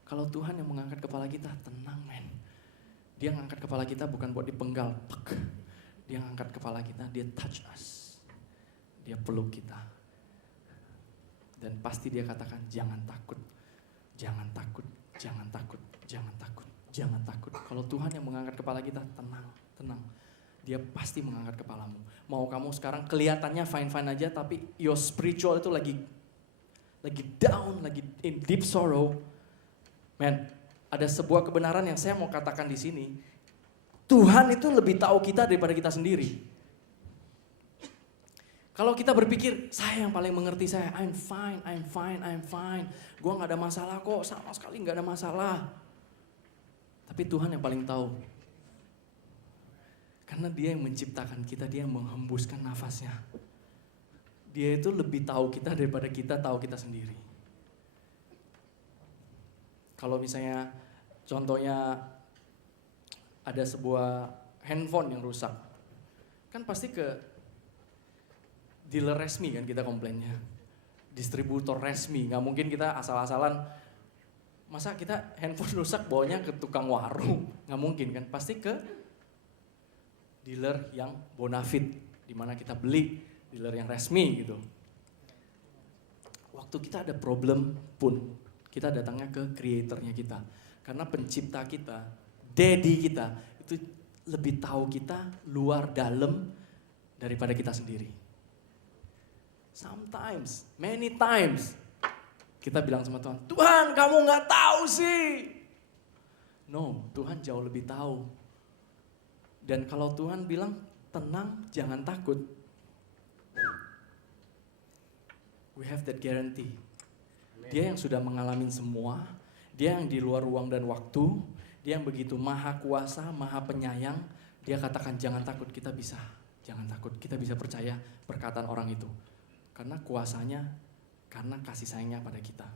Kalau Tuhan yang mengangkat kepala kita, tenang men. Dia ngangkat kepala kita bukan buat dipenggal, dia angkat kepala kita, dia touch us. Dia peluk kita. Dan pasti dia katakan, jangan takut, jangan takut, jangan takut, jangan takut, jangan takut. Kalau Tuhan yang mengangkat kepala kita, tenang, tenang. Dia pasti mengangkat kepalamu. Mau kamu sekarang kelihatannya fine-fine aja, tapi your spiritual itu lagi down, lagi in deep sorrow. Man, ada sebuah kebenaran yang saya mau katakan di sini. Tuhan itu lebih tahu kita daripada kita sendiri. Kalau kita berpikir, saya yang paling mengerti saya, I'm fine, I'm fine, I'm fine. Gua gak ada masalah kok, sama sekali gak ada masalah. Tapi Tuhan yang paling tahu. Karena dia yang menciptakan kita, dia yang menghembuskan nafasnya. Dia itu lebih tahu kita daripada kita tahu kita sendiri. Kalau misalnya contohnya ada sebuah handphone yang rusak, kan pasti ke dealer resmi kan kita komplainnya. Distributor resmi, gak mungkin kita asal-asalan, masa kita handphone rusak bawanya ke tukang warung, gak mungkin kan, pasti ke dealer yang bonafit, di mana kita beli, dealer yang resmi gitu. Waktu kita ada problem pun, kita datangnya ke creatornya kita. Karena pencipta kita, daddy kita, itu lebih tahu kita luar dalam daripada kita sendiri. Sometimes, many times, kita bilang sama Tuhan, Tuhan kamu gak tahu sih. No, Tuhan jauh lebih tahu. Dan kalau Tuhan bilang, tenang, jangan takut. We have that guarantee. Dia yang sudah mengalami semua, dia yang di luar ruang dan waktu, dia yang begitu maha kuasa, maha penyayang, dia katakan jangan takut, kita bisa. Jangan takut, kita bisa percaya perkataan orang itu. Karena kuasanya, karena kasih sayangnya pada kita.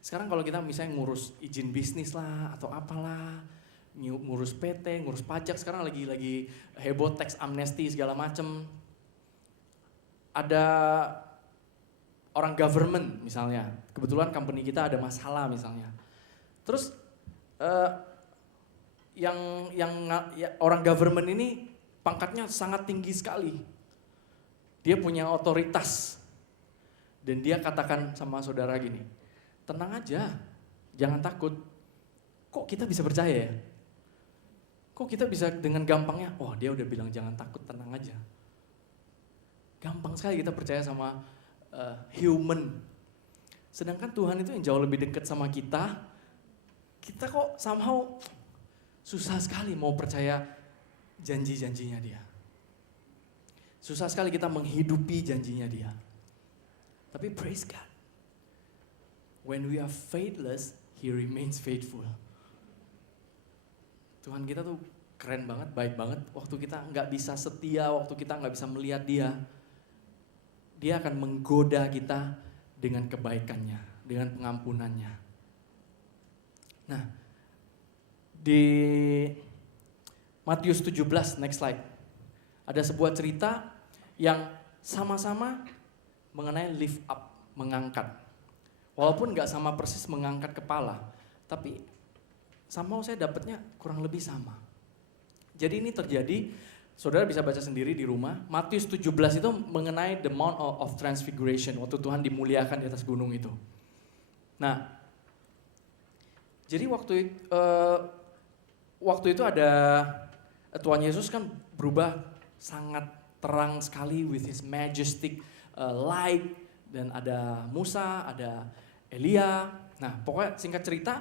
Sekarang kalau kita misalnya ngurus izin bisnis lah, atau apalah, ngurus PT, ngurus pajak, sekarang lagi heboh tax amnesty segala macem. Ada orang government misalnya, kebetulan company kita ada masalah misalnya. Terus yang orang government ini pangkatnya sangat tinggi sekali. Dia punya otoritas. Dan dia katakan sama saudara gini, tenang aja, jangan takut. Kok kita bisa percaya ya? Kok kita bisa dengan gampangnya, oh dia udah bilang jangan takut, tenang aja. Gampang sekali kita percaya sama human. Sedangkan Tuhan itu yang jauh lebih dekat sama kita kok somehow susah sekali mau percaya janji-janjinya dia. Susah sekali kita menghidupi janjinya dia. Tapi praise God. When we are faithless, He remains faithful. Tuhan kita tuh keren banget, baik banget. Waktu kita nggak bisa setia, waktu kita nggak bisa melihat dia, dia akan menggoda kita dengan kebaikannya, dengan pengampunannya. Nah, di Matius 17, next slide. Ada sebuah cerita yang sama-sama mengenai lift up, mengangkat. Walaupun nggak sama persis mengangkat kepala, tapi somehow saya dapatnya kurang lebih sama. Jadi ini terjadi, saudara bisa baca sendiri di rumah. Matius 17 itu mengenai the Mount of Transfiguration, waktu Tuhan dimuliakan di atas gunung itu. Nah, jadi waktu itu ada Tuhan Yesus kan berubah sangat terang sekali with His majestic light, dan ada Musa, ada Elia. Nah, pokoknya singkat cerita,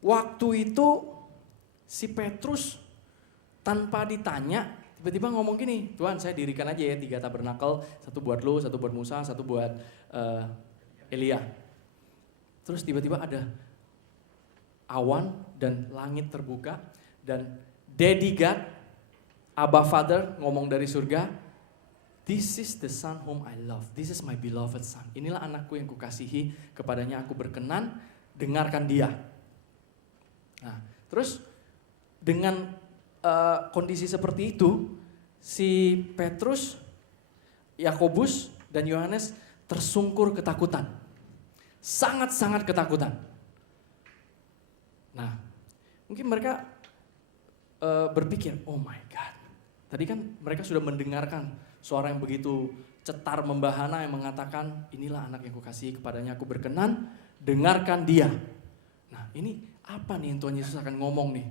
waktu itu si Petrus tanpa ditanya tiba-tiba ngomong gini, Tuhan saya dirikan aja ya 3 tabernakel, satu buat lu, satu buat Musa, satu buat Elia. Terus tiba-tiba ada awan dan langit terbuka dan Daddy God, Abba Father ngomong dari surga, this is the son whom I love, this is my beloved son. Inilah anakku yang kukasihi, kepadanya aku berkenan, dengarkan dia. Nah, terus dengan kondisi seperti itu, si Petrus, Yakobus, dan Yohanes tersungkur ketakutan. Sangat-sangat ketakutan. Nah, mungkin mereka berpikir, oh my God, Tadi kan mereka sudah mendengarkan suara yang begitu cetar membahana yang mengatakan, inilah anak yang kukasihi, kepadanya aku berkenan, dengarkan dia. Nah ini apa nih yang Tuhan Yesus akan ngomong nih?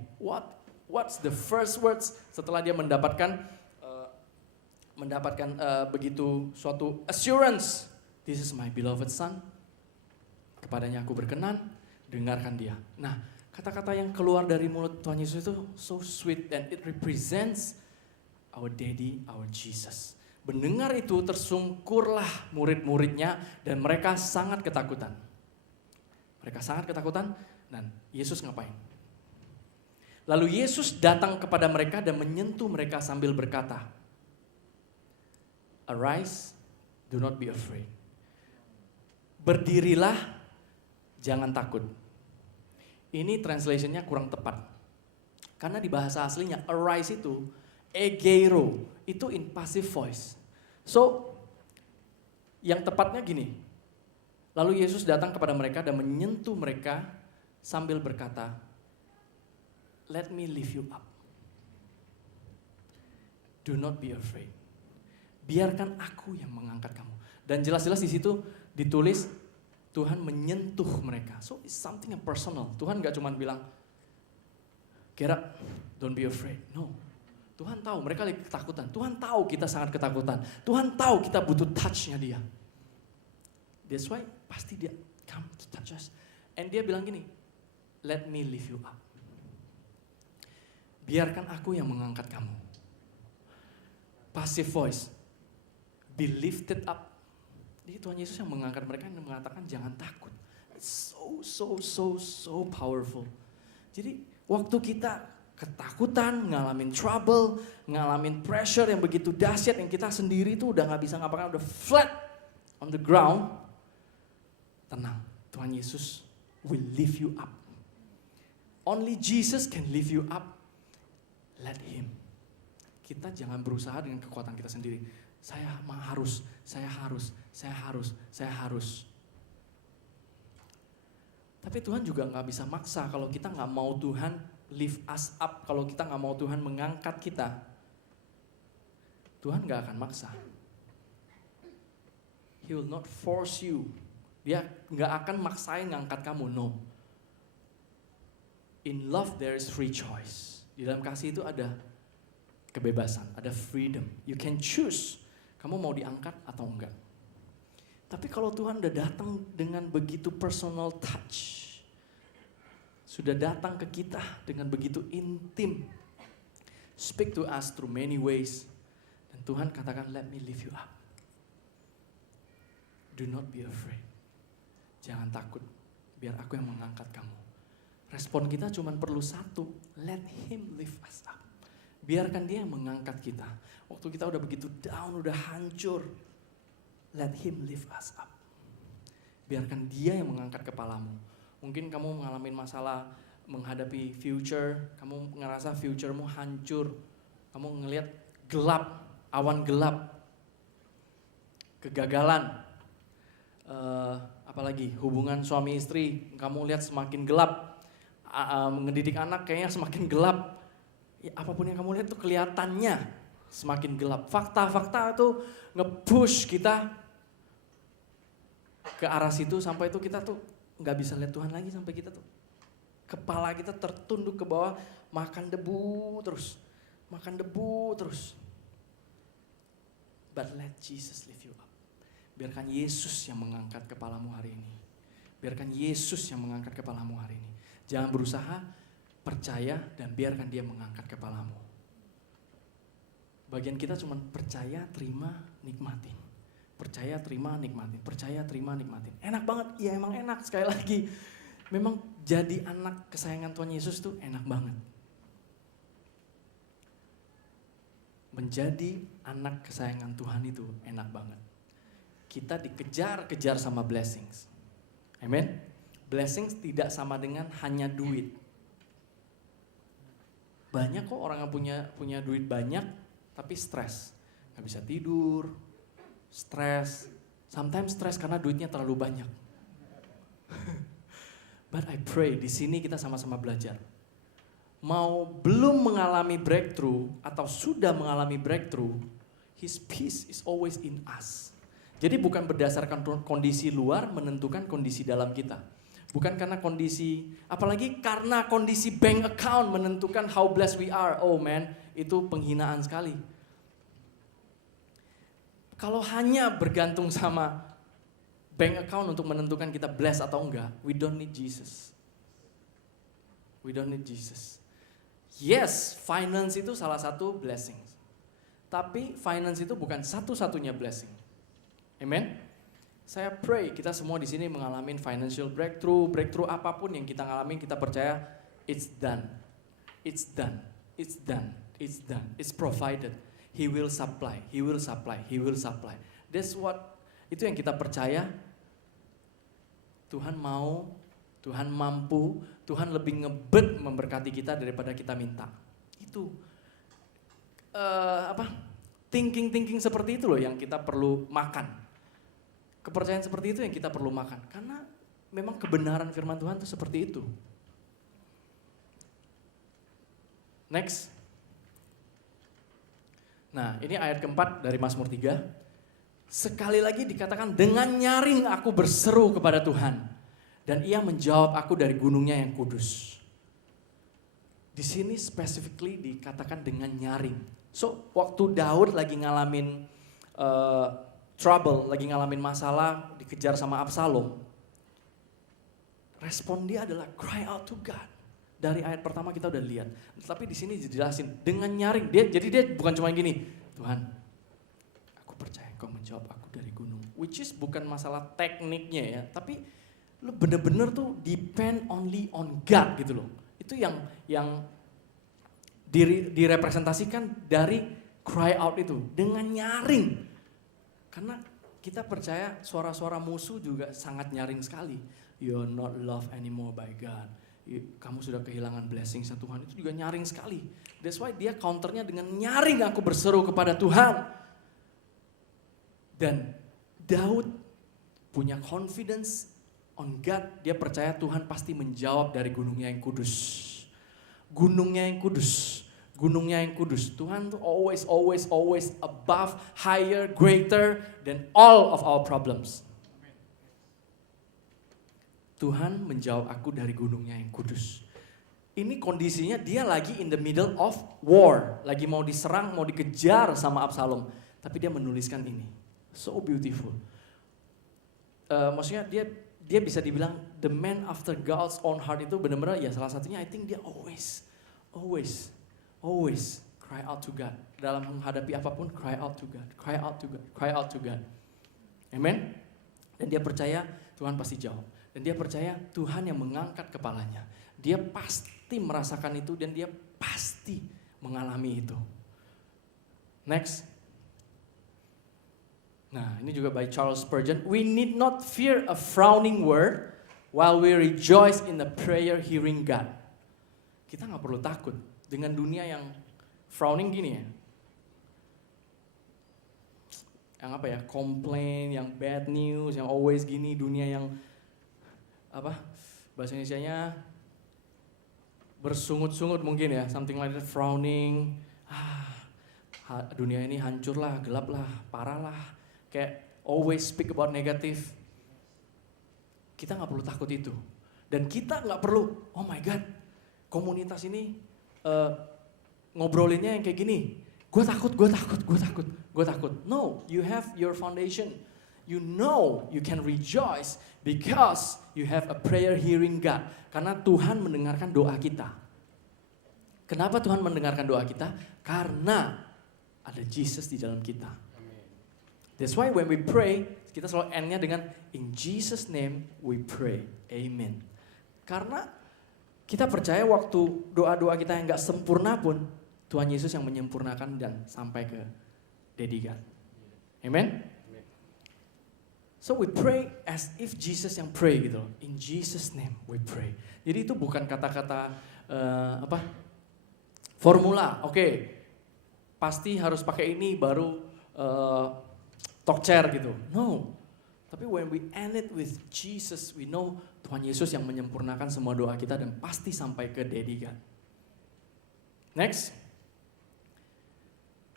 What's the first words setelah dia mendapatkan begitu suatu assurance, this is my beloved son, kepadanya aku berkenan, dengarkan dia. Nah kata-kata yang keluar dari mulut Tuhan Yesus itu so sweet and it represents our daddy, our Jesus. Mendengar itu tersungkurlah murid-muridnya dan mereka sangat ketakutan. Mereka sangat ketakutan dan Yesus ngapain? Lalu Yesus datang kepada mereka dan menyentuh mereka sambil berkata, "Arise, do not be afraid." Berdirilah, jangan takut. Ini translationnya kurang tepat. Karena di bahasa aslinya arise itu egeiro, itu in passive voice. So, yang tepatnya gini. Lalu Yesus datang kepada mereka dan menyentuh mereka sambil berkata, "Let me lift you up. Do not be afraid." Biarkan aku yang mengangkat kamu. Dan jelas-jelas di situ ditulis Tuhan menyentuh mereka. So it's something yang personal. Tuhan gak cuma bilang, "Get up, don't be afraid." No. Tuhan tahu mereka lagi ketakutan. Tuhan tahu kita sangat ketakutan. Tuhan tahu kita butuh touch-nya dia. That's why pasti dia come to touch us. And dia bilang gini, "Let me lift you up." Biarkan aku yang mengangkat kamu. Passive voice. Be lifted up. Jadi Tuhan Yesus yang mengangkat mereka dan mengatakan jangan takut. It's so powerful. Jadi waktu kita ketakutan, ngalamin trouble, ngalamin pressure yang begitu dahsyat yang kita sendiri tuh udah gak bisa ngapain, udah flat on the ground. Tenang, Tuhan Yesus will lift you up. Only Jesus can lift you up. Let Him. Kita jangan berusaha dengan kekuatan kita sendiri. Saya harus. Tapi Tuhan juga gak bisa maksa kalau kita gak mau Tuhan lift us up, kalau kita gak mau Tuhan mengangkat kita. Tuhan gak akan maksa. He will not force you. Dia gak akan maksain ngangkat kamu, no. In love there is free choice. Di dalam kasih itu ada kebebasan, ada freedom. You can choose. Kamu mau diangkat atau enggak. Tapi kalau Tuhan udah datang dengan begitu personal touch, sudah datang ke kita dengan begitu intim, speak to us through many ways, dan Tuhan katakan, "Let me lift you up. Do not be afraid." Jangan takut, biar aku yang mengangkat kamu. Respon kita cuma perlu satu, let Him lift us up. Biarkan Dia yang mengangkat kita. Waktu kita udah begitu down, udah hancur, let Him lift us up. Biarkan Dia yang mengangkat kepalamu. Mungkin kamu mengalami masalah menghadapi future, kamu ngerasa futuremu hancur, kamu ngelihat gelap, awan gelap, kegagalan, apalagi hubungan suami istri, kamu lihat semakin gelap, ngedidik anak kayaknya semakin gelap. Ya, apapun yang kamu lihat tuh kelihatannya semakin gelap. Fakta-fakta itu nge-push kita ke arah situ sampai itu kita tuh nggak bisa lihat Tuhan lagi, sampai kita tuh kepala kita tertunduk ke bawah, makan debu terus. But let Jesus lift you up. Biarkan Yesus yang mengangkat kepalamu hari ini. Biarkan Yesus yang mengangkat kepalamu hari ini. Jangan berusaha, percaya dan biarkan Dia mengangkat kepalamu. Bagian kita cuma percaya, terima, nikmatin. Percaya, terima, nikmatin. Percaya, terima, nikmatin. Enak banget, ya emang enak. Sekali lagi, memang jadi anak kesayangan Tuhan Yesus tuh enak banget. Menjadi anak kesayangan Tuhan itu enak banget. Kita dikejar-kejar sama blessings. Amen. Blessings tidak sama dengan hanya duit. Banyak kok orang yang punya duit banyak tapi stres. Gak bisa tidur, stres. Sometimes stres karena duitnya terlalu banyak. But I pray di sini kita sama-sama belajar. mau belum mengalami breakthrough atau sudah mengalami breakthrough, His peace is always in us. Jadi bukan berdasarkan kondisi luar menentukan kondisi dalam kita. Bukan karena kondisi, apalagi karena kondisi bank account menentukan how blessed we are. Oh man, itu penghinaan sekali. Kalau hanya bergantung sama bank account untuk menentukan kita blessed atau enggak, we don't need Jesus. We don't need Jesus. Yes, finance itu salah satu blessing. Tapi finance itu bukan satu-satunya blessing. Amen. Saya pray kita semua di sini mengalami financial breakthrough apapun yang kita ngalamin, kita percaya it's done. It's done. It's done. It's done. It's provided. He will supply. He will supply. He will supply. That's what, itu yang kita percaya. Tuhan mau, Tuhan mampu, Tuhan lebih ngebet memberkati kita daripada kita minta. Itu thinking seperti itu loh yang kita perlu makan. Kepercayaan seperti itu yang kita perlu makan. Karena memang kebenaran firman Tuhan itu seperti itu. Next. Nah, ini ayat keempat dari Mazmur 3. Sekali lagi dikatakan, dengan nyaring aku berseru kepada Tuhan. Dan ia menjawab aku dari gunungnya yang kudus. Di sini specifically dikatakan dengan nyaring. So, waktu Daud lagi ngalamin trouble, lagi ngalamin masalah, dikejar sama Absalom. Respon dia adalah cry out to God. Dari ayat pertama kita udah lihat. Tapi di sini dijelasin dengan nyaring. Jadi dia bukan cuma gini, Tuhan, aku percaya Engkau menjawab aku dari gunung. Which is bukan masalah tekniknya ya, tapi lu bener-bener tuh depend only on God gitu loh. Itu yang direpresentasikan dari cry out itu dengan nyaring. Karena kita percaya suara-suara musuh juga sangat nyaring sekali. You're not loved anymore by God. Kamu sudah kehilangan blessing Tuhan, itu juga nyaring sekali. That's why dia counternya dengan nyaring aku berseru kepada Tuhan. Dan Daud punya confidence on God, dia percaya Tuhan pasti menjawab dari gunungnya yang kudus. Gunungnya yang kudus, gunungnya yang kudus. Tuhan tuh always above, higher, greater than all of our problems. Tuhan menjawab aku dari gunungnya yang kudus. Ini kondisinya dia lagi in the middle of war. Lagi mau diserang, mau dikejar sama Absalom. Tapi dia menuliskan ini. So beautiful. Maksudnya dia bisa dibilang the man after God's own heart itu benar-benar ya salah satunya I think dia always cry out to God. Dalam menghadapi apapun cry out to God, cry out to God, cry out to God. Amen. Dan dia percaya Tuhan pasti jawab. Dan dia percaya Tuhan yang mengangkat kepalanya. Dia pasti merasakan itu dan dia pasti mengalami itu. Next. Nah, ini juga by Charles Spurgeon. We need not fear a frowning word while we rejoice in the prayer hearing God. Kita gak perlu takut dengan dunia yang frowning gini ya. Yang apa ya, complain, yang bad news, yang always gini, dunia yang bahasa Indonesianya bersungut-sungut mungkin ya, something like that, frowning. Dunia ini hancur lah, gelap lah, parah lah. Kayak always speak about negative. Kita gak perlu takut itu. Dan kita gak perlu, oh my God, komunitas ini ngobrolinnya yang kayak gini. Gue takut. No, you have your foundation. You know you can rejoice because you have a prayer hearing God. Karena Tuhan mendengarkan doa kita. Kenapa Tuhan mendengarkan doa kita? Karena ada Jesus di dalam kita. That's why when we pray, kita selalu end-nya dengan in Jesus name we pray. Amen. Karena kita percaya waktu doa-doa kita yang gak sempurna pun, Tuhan Yesus yang menyempurnakan dan sampai ke Daddy God. Amen. So we pray as if Jesus yang pray gitu. In Jesus name we pray. Jadi itu bukan kata-kata formula. Oke, pasti harus pakai ini baru talk chair gitu. No. Tapi when we end it with Jesus, we know Tuhan Yesus yang menyempurnakan semua doa kita dan pasti sampai ke Daddy God. Next.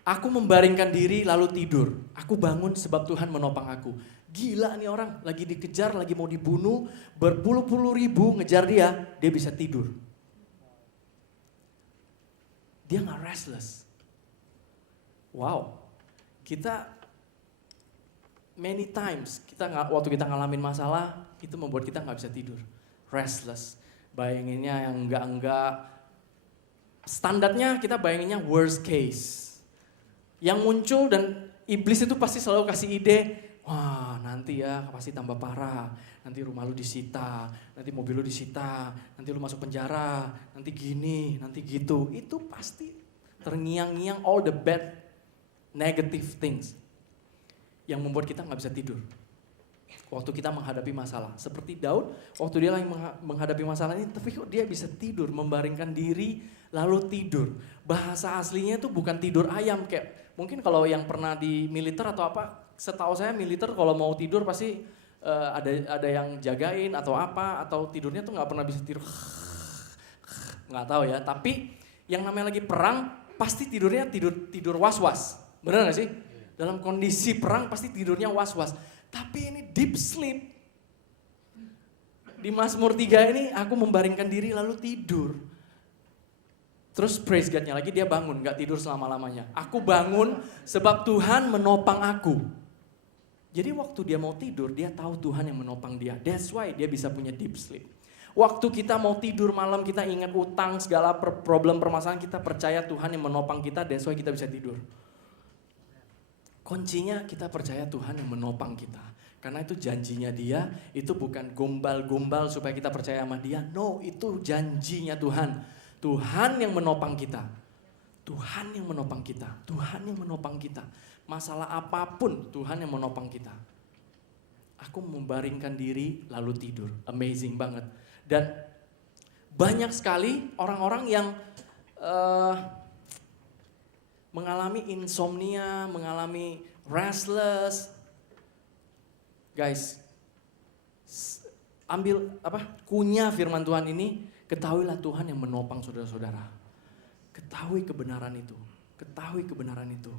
Aku membaringkan diri lalu tidur. Aku bangun sebab Tuhan menopang aku. Gila nih orang, lagi dikejar, lagi mau dibunuh, berpuluh-puluh ribu ngejar dia bisa tidur. Dia gak restless. Wow, kita many times, waktu kita ngalamin masalah, itu membuat kita gak bisa tidur. Restless, bayanginnya yang enggak. Standarnya kita bayanginnya worst case. Yang muncul dan iblis itu pasti selalu kasih ide, wah nanti ya pasti tambah parah, nanti rumah lu disita, nanti mobil lu disita, nanti lu masuk penjara, nanti gini, nanti gitu. Itu pasti terngiang-ngiang all the bad negative things yang membuat kita gak bisa tidur. Waktu kita menghadapi masalah. Seperti Daud, waktu dia lagi menghadapi masalah ini, tapi kok dia bisa tidur, membaringkan diri lalu tidur. Bahasa aslinya itu bukan tidur ayam, kayak mungkin kalau yang pernah di militer atau apa, setahu saya militer kalau mau tidur pasti ada yang jagain atau apa, atau tidurnya tuh nggak pernah bisa tidur. Nggak tahu ya, tapi yang namanya lagi perang pasti tidurnya tidur was-was. Benar nggak sih? Dalam kondisi perang pasti tidurnya was-was. Tapi ini deep sleep. Di Mazmur 3 ini aku membaringkan diri lalu tidur. Terus praise God-nya lagi dia bangun, gak tidur selama-lamanya. Aku bangun sebab Tuhan menopang aku. Jadi waktu dia mau tidur, dia tahu Tuhan yang menopang dia. That's why dia bisa punya deep sleep. Waktu kita mau tidur malam, kita ingat utang, segala problem permasalahan, kita percaya Tuhan yang menopang kita, that's why kita bisa tidur. Kuncinya kita percaya Tuhan yang menopang kita. Karena itu janjinya dia, itu bukan gombal-gombal supaya kita percaya sama dia. No, itu janjinya Tuhan. Tuhan yang menopang kita. Tuhan yang menopang kita. Tuhan yang menopang kita. Masalah apapun Tuhan yang menopang kita. Aku membaringkan diri lalu tidur. Amazing banget. Dan banyak sekali orang-orang yang mengalami insomnia, mengalami restless. Guys, ambil kunyah firman Tuhan ini. Ketahuilah Tuhan yang menopang saudara-saudara. Ketahui kebenaran itu. Ketahui kebenaran itu.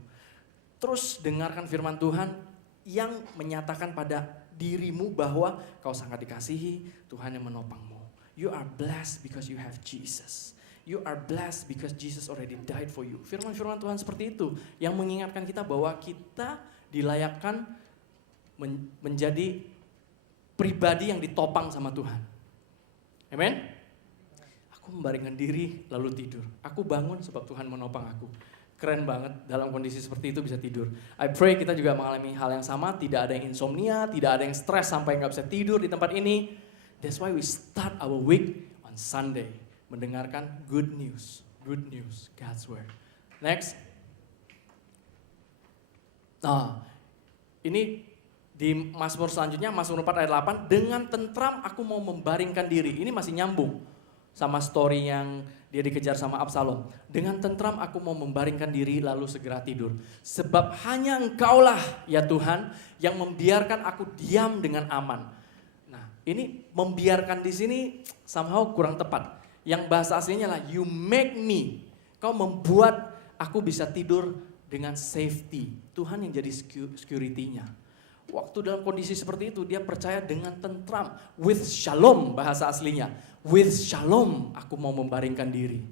Terus dengarkan firman Tuhan yang menyatakan pada dirimu bahwa kau sangat dikasihi, Tuhan yang menopangmu. You are blessed because you have Jesus. You are blessed because Jesus already died for you. Firman-firman Tuhan seperti itu yang mengingatkan kita bahwa kita dilayakkan menjadi pribadi yang ditopang sama Tuhan. Amen? Aku membaringkan diri lalu tidur. Aku bangun sebab Tuhan menopang aku. Keren banget dalam kondisi seperti itu bisa tidur. I pray kita juga mengalami hal yang sama. Tidak ada yang insomnia, tidak ada yang stres sampai gak bisa tidur di tempat ini. That's why we start our week on Sunday. Mendengarkan good news. Good news, God's word. Next. Nah, ini di Mazmur selanjutnya, Mazmur 4 ayat 8. Dengan tentram aku mau membaringkan diri. Ini masih nyambung sama story yang dia dikejar sama Absalom. Dengan tentram aku mau membaringkan diri lalu segera tidur. Sebab hanya Engkaulah ya Tuhan yang membiarkan aku diam dengan aman. Nah ini membiarkan di sini somehow kurang tepat. Yang bahasa aslinya lah you make me. Kau membuat aku bisa tidur dengan safety. Tuhan yang jadi security-nya. Waktu dalam kondisi seperti itu dia percaya dengan tentram. With shalom bahasa aslinya. With shalom aku mau membaringkan diri.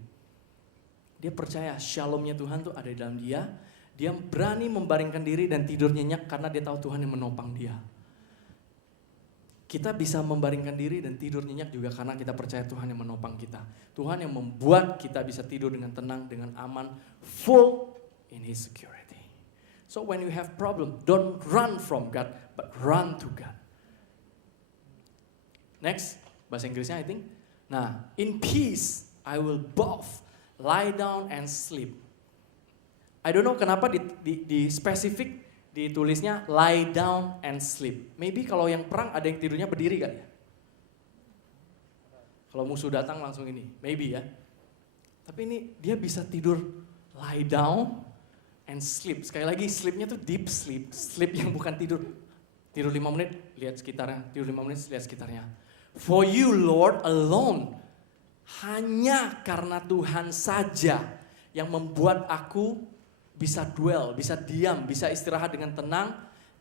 Dia percaya shalomnya Tuhan tuh ada di dalam dia. Dia berani membaringkan diri dan tidur nyenyak karena dia tahu Tuhan yang menopang dia. Kita bisa membaringkan diri dan tidur nyenyak juga karena kita percaya Tuhan yang menopang kita. Tuhan yang membuat kita bisa tidur dengan tenang, dengan aman, full in His security. So when you have problem, don't run from God, but run to God. Next, bahasa Inggrisnya I think. Nah, in peace I will both lie down and sleep. I don't know kenapa di spesifik ditulisnya lie down and sleep. Maybe kalau yang perang ada yang tidurnya berdiri kali ya. Kalau musuh datang langsung ini, maybe ya. Tapi ini dia bisa tidur lie down and sleep. Sekali lagi sleepnya tuh deep sleep. Sleep yang bukan tidur. Tidur 5 menit, lihat sekitarnya. Tidur 5 menit, lihat sekitarnya. For you Lord alone. Hanya karena Tuhan saja yang membuat aku bisa dwell, bisa diam, bisa istirahat dengan tenang,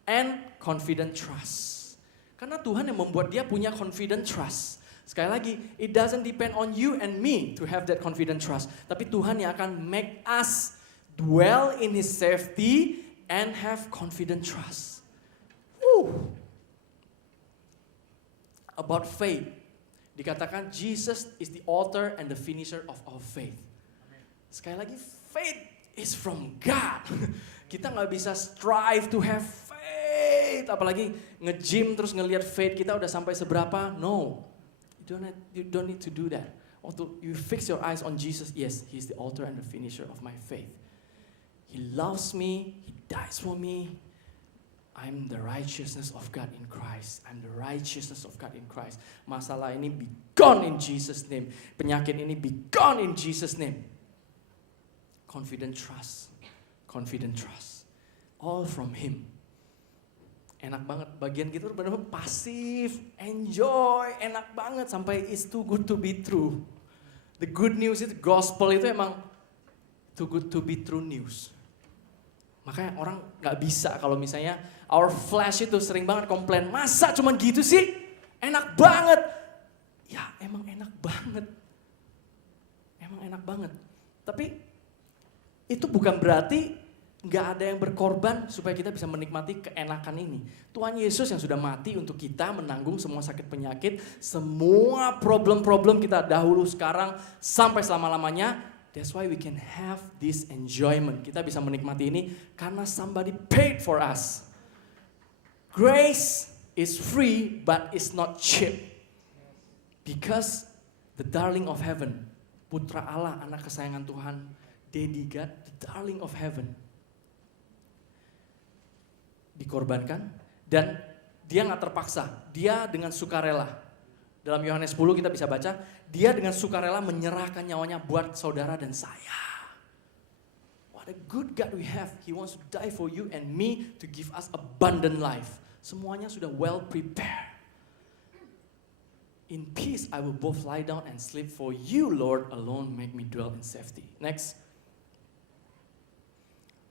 and confident trust. Karena Tuhan yang membuat dia punya confident trust. Sekali lagi, it doesn't depend on you and me to have that confident trust. Tapi Tuhan yang akan make us dwell in His safety and have confident trust. About faith, dikatakan Jesus is the author and the finisher of our faith. Sekali lagi, faith is from God. Kita nggak bisa strive to have faith, apalagi nge-gym terus ngelihat faith kita udah sampai seberapa. No, you don't need to do that. Waktu you fix your eyes on Jesus, yes, He's the author and the finisher of my faith. He loves me, He dies for me. I'm the righteousness of God in Christ. I'm the righteousness of God in Christ. Masalah ini be gone in Jesus' name. Penyakit ini be gone in Jesus' name. Confident trust. Confident trust. All from Him. Enak banget. Bagian kita benar-benar pasif. Enjoy. Enak banget. Sampai it's too good to be true. The good news itu, gospel itu emang too good to be true news. Makanya orang gak bisa kalau misalnya our flesh itu sering banget komplain. Masa cuman gitu sih? Enak banget. Ya emang enak banget. Emang enak banget. Tapi itu bukan berarti gak ada yang berkorban supaya kita bisa menikmati keenakan ini. Tuhan Yesus yang sudah mati untuk kita menanggung semua sakit penyakit. Semua problem-problem kita dahulu sekarang sampai selama-lamanya. That's why we can have this enjoyment. Kita bisa menikmati ini karena somebody paid for us. Grace is free but it's not cheap. Because the darling of heaven, putra Allah, anak kesayangan Tuhan, Daddy God, the darling of heaven, dikorbankan dan dia gak terpaksa. Dia dengan sukarela. Dalam Yohanes 10 kita bisa baca, dia dengan sukarela menyerahkan nyawanya buat saudara dan saya. What a good God we have. He wants to die for you and me to give us abundant life. Semuanya sudah well prepared. In peace I will both lie down and sleep, for you Lord alone make me dwell in safety. Next.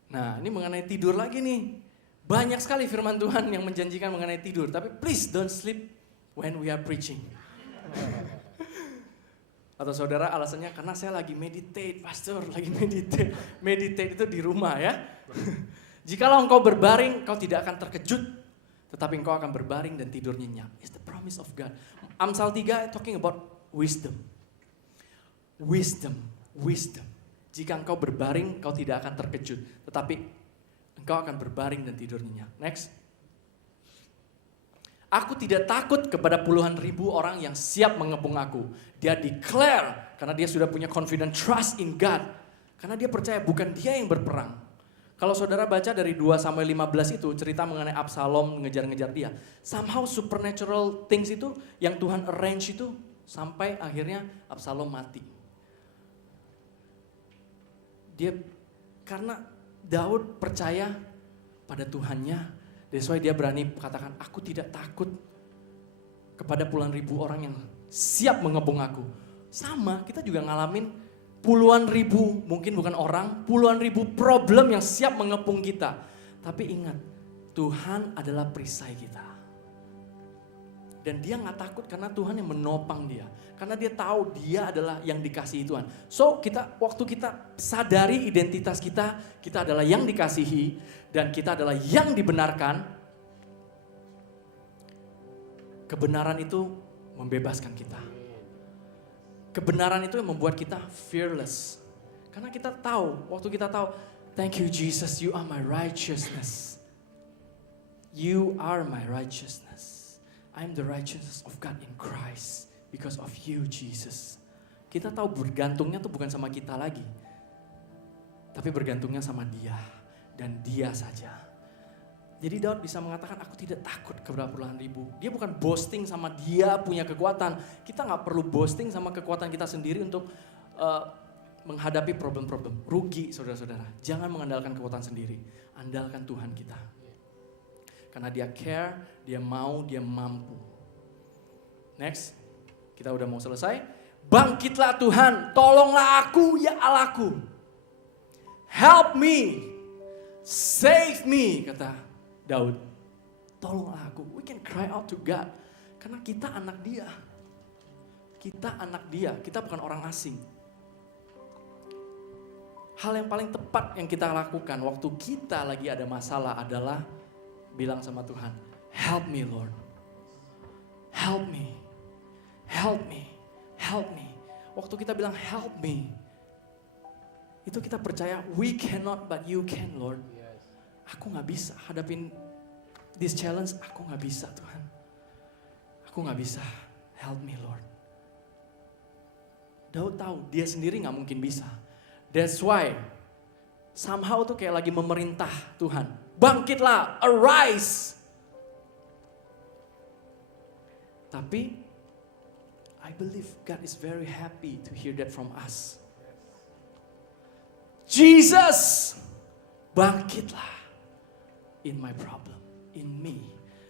Nah, ini mengenai tidur lagi nih. Banyak sekali firman Tuhan yang menjanjikan mengenai tidur. Tapi please don't sleep when we are preaching. Atau saudara alasannya karena saya lagi meditate, pastor, lagi meditate. Meditate itu di rumah ya. Jikalau engkau berbaring, kau tidak akan terkejut, tetapi engkau akan berbaring dan tidur nyenyak. It's the promise of God. Amsal 3 talking about wisdom. Wisdom, wisdom. Jika engkau berbaring, kau tidak akan terkejut, tetapi engkau akan berbaring dan tidur nyenyak. Next. Aku tidak takut kepada puluhan ribu orang yang siap mengepung aku. Dia declare, karena dia sudah punya confident trust in God. Karena dia percaya bukan dia yang berperang. Kalau saudara baca dari 2 sampai 15 itu, cerita mengenai Absalom ngejar-ngejar dia. Somehow supernatural things itu, yang Tuhan arrange itu, sampai akhirnya Absalom mati. Karena Daud percaya pada Tuhannya, that's why dia berani katakan, aku tidak takut kepada puluhan ribu orang yang siap mengepung aku. Sama, kita juga ngalamin puluhan ribu, mungkin bukan orang, puluhan ribu problem yang siap mengepung kita. Tapi ingat, Tuhan adalah perisai kita. Dan dia gak takut karena Tuhan yang menopang dia. Karena dia tahu dia adalah yang dikasihi Tuhan. So, waktu kita sadari identitas kita adalah yang dikasihi, dan kita adalah yang dibenarkan, kebenaran itu membebaskan kita. Kebenaran itu yang membuat kita fearless. Karena kita tahu, waktu kita tahu, thank you Jesus, you are my righteousness. You are my righteousness. I'm the righteousness of God in Christ because of you Jesus. Kita tahu bergantungnya tuh bukan sama kita lagi, tapi bergantungnya sama Dia. Dan Dia saja. Jadi Daud bisa mengatakan, aku tidak takut kepada puluhan ribu. Dia bukan boasting sama dia punya kekuatan. Kita gak perlu boasting sama kekuatan kita sendiri untuk menghadapi problem-problem. Rugi saudara-saudara. Jangan mengandalkan kekuatan sendiri. Andalkan Tuhan kita. Karena Dia care, Dia mau, Dia mampu. Next, kita udah mau selesai. Bangkitlah Tuhan, tolonglah aku ya Allahku. Help me, save me, kata Daud. Tolonglah aku. We can cry out to God. Karena kita anak dia. Kita anak dia, kita bukan orang asing. Hal yang paling tepat yang kita lakukan waktu kita lagi ada masalah adalah bilang sama Tuhan, help me Lord. Help me. Help me. Help me. Waktu kita bilang help me, itu kita percaya we cannot but you can Lord. Aku gak bisa hadapin this challenge, aku gak bisa Tuhan. Aku gak bisa, help me Lord. Daud tahu dia sendiri gak mungkin bisa. That's why somehow tuh kayak lagi memerintah Tuhan. Bangkitlah, arise. Tapi I believe God is very happy to hear that from us. Jesus, bangkitlah in my problem, in me.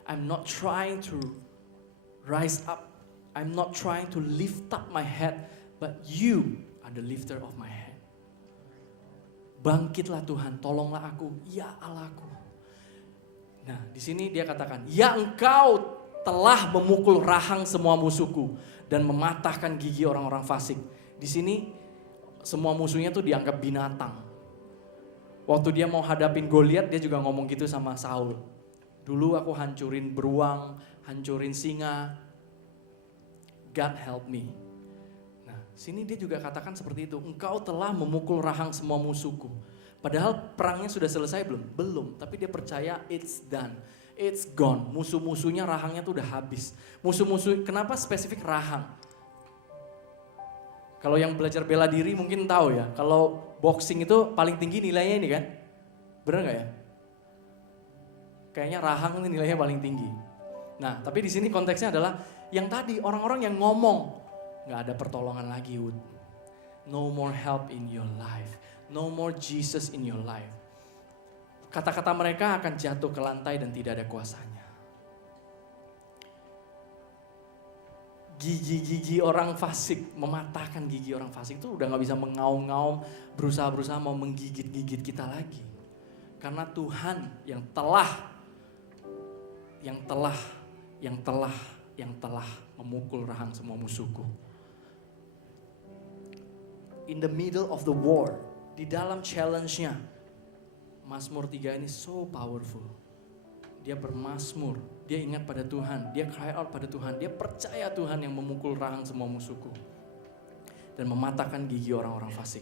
I'm not trying to rise up. I'm not trying to lift up my head, but you are the lifter of my head. Bangkitlah Tuhan, tolonglah aku, ya Allahku. Nah, di sini dia katakan, ya Engkau telah memukul rahang semua musuhku dan mematahkan gigi orang-orang fasik. Di sini semua musuhnya tuh dianggap binatang. Waktu dia mau hadapin Goliat, dia juga ngomong gitu sama Saul. Dulu aku hancurin beruang, hancurin singa. God help me. Nah, sini dia juga katakan seperti itu. Engkau telah memukul rahang semua musuhku. Padahal perangnya sudah selesai belum? Belum. Tapi dia percaya it's done. It's gone. Musuh-musuhnya rahangnya tuh udah habis. Musuh-musuh, kenapa spesifik rahang? Kalau yang belajar bela diri mungkin tahu ya. Kalau boxing itu paling tinggi nilainya ini kan? Bener gak ya? Kayaknya rahang ini nilainya paling tinggi. Nah, tapi di sini konteksnya adalah yang tadi orang-orang yang ngomong, gak ada pertolongan lagi, Wood. No more help in your life. No more Jesus in your life. Kata-kata mereka akan jatuh ke lantai dan tidak ada kuasanya. Gigi-gigi orang fasik, mematahkan gigi orang fasik itu udah gak bisa mengaum-ngaum, berusaha-berusaha mau menggigit-gigit kita lagi. Karena Tuhan yang telah memukul rahang semua musuhku. In the middle of the war, di dalam challenge-nya, Mazmur 3 ini so powerful. Dia bermazmur, dia ingat pada Tuhan, dia cry out pada Tuhan, dia percaya Tuhan yang memukul rahang semua musuhku dan mematahkan gigi orang-orang fasik.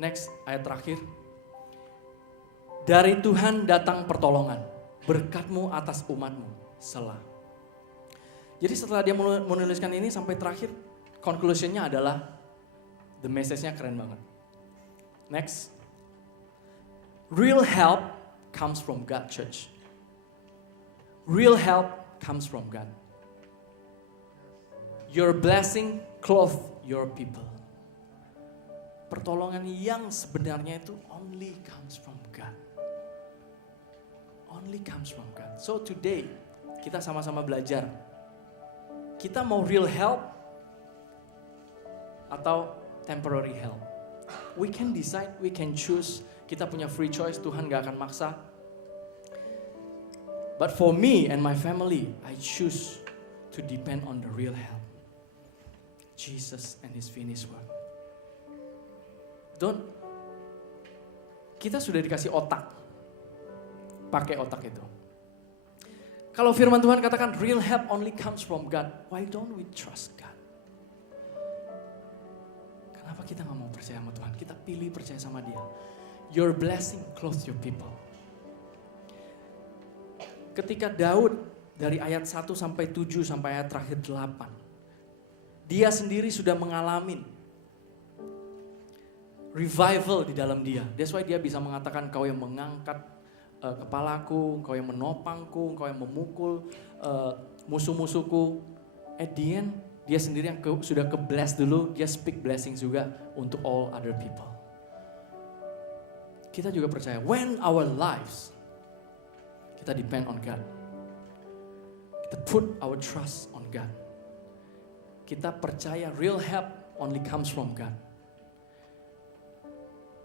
Next, ayat terakhir. Dari Tuhan datang pertolongan, berkat-Mu atas umat-Mu, Selah. Jadi setelah dia menuliskan ini sampai terakhir, conclusion-nya adalah, the message-nya keren banget. Next. Real help comes from God, church. Real help comes from God. Your blessing clothe your people. Pertolongan yang sebenarnya itu only comes from God. Only comes from God. So today, kita sama-sama belajar. Kita mau real help atau temporary help. We can decide, we can choose. Kita punya free choice, Tuhan gak akan maksa. But for me and my family, I choose to depend on the real help. Jesus and His finished work. Kita sudah dikasih otak. Pakai otak itu. Kalau firman Tuhan katakan real help only comes from God, why don't we trust God? Kenapa kita gak mau percaya sama Tuhan? Kita pilih percaya sama Dia. Your blessing clothe your people. Ketika Daud dari ayat 1 sampai 7 sampai ayat terakhir 8. Dia sendiri sudah mengalami revival di dalam dia. That's why dia bisa mengatakan kau yang mengangkat kepalaku, kau yang menopangku, kau yang memukul musuh-musuhku. At the end, dia sendiri yang sudah ke-bless dulu, dia speak blessings juga untuk all other people. Kita juga percaya, when our lives, kita depend on God. Kita put our trust on God. Kita percaya real help only comes from God.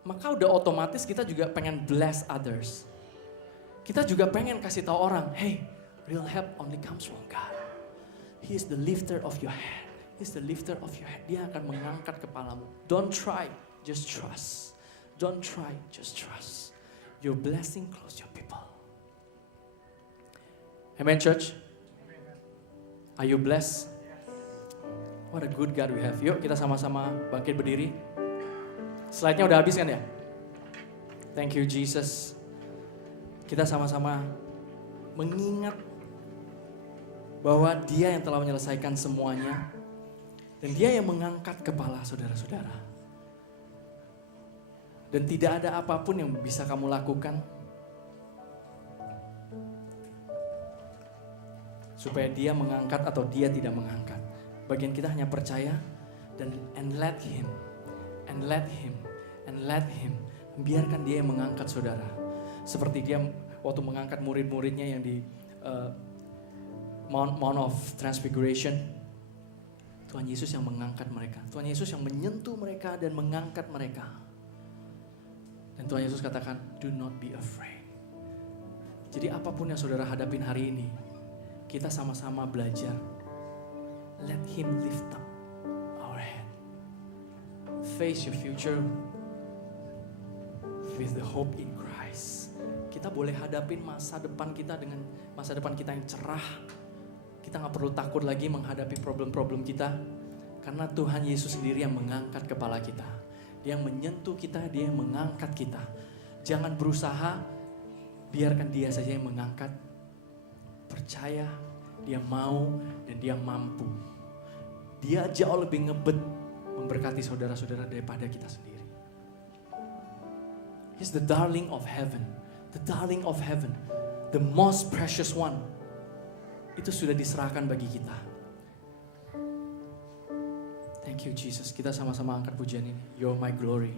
maka udah otomatis kita juga pengen bless others. Kita juga pengen kasih tahu orang, hey, real help only comes from God. He is the lifter of your head. He is the lifter of your head. Dia akan mengangkat kepalamu. Don't try, just trust. Don't try, just trust. Your blessing close your people. Amen, church. Are you blessed? What a good God we have. Yuk kita sama-sama bangkit berdiri. Slide-nya udah habis kan ya? Thank you Jesus. Kita sama-sama mengingat bahwa Dia yang telah menyelesaikan semuanya. Dan Dia yang mengangkat kepala saudara-saudara. Dan tidak ada apapun yang bisa kamu lakukan supaya Dia mengangkat atau Dia tidak mengangkat. Bagian kita hanya percaya dan let Him. Biarkan Dia yang mengangkat saudara. Seperti Dia waktu mengangkat murid-muridnya yang di Mount of Transfiguration. Tuhan Yesus yang mengangkat mereka. Tuhan Yesus yang menyentuh mereka dan mengangkat mereka. Dan Tuhan Yesus katakan, do not be afraid. Jadi apapun yang saudara hadapin hari ini, kita sama-sama belajar. Let Him lift up our head. Face your future with the hope in Christ. Kita boleh hadapin masa depan kita dengan masa depan kita yang cerah. Kita gak perlu takut lagi menghadapi problem-problem kita. Karena Tuhan Yesus sendiri yang mengangkat kepala kita. Dia yang menyentuh kita, Dia yang mengangkat kita. Jangan berusaha, biarkan Dia saja yang mengangkat. Percaya, Dia mau dan Dia mampu. Dia jauh lebih ngebet memberkati saudara-saudara daripada kita sendiri. He's the darling of heaven. The darling of heaven. The most precious one. Itu sudah diserahkan bagi kita. Thank you Jesus. Kita sama-sama angkat pujian ini. You're my glory.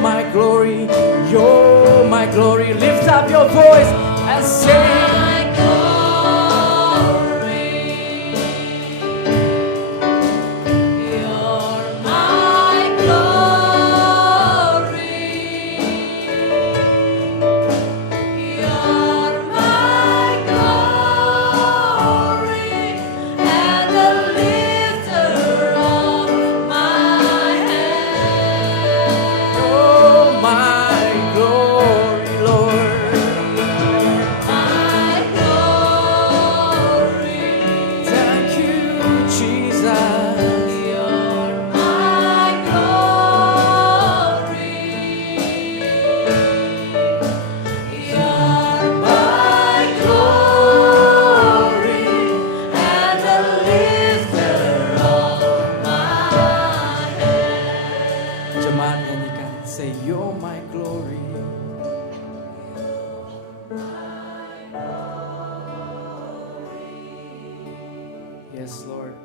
My Yes, Lord.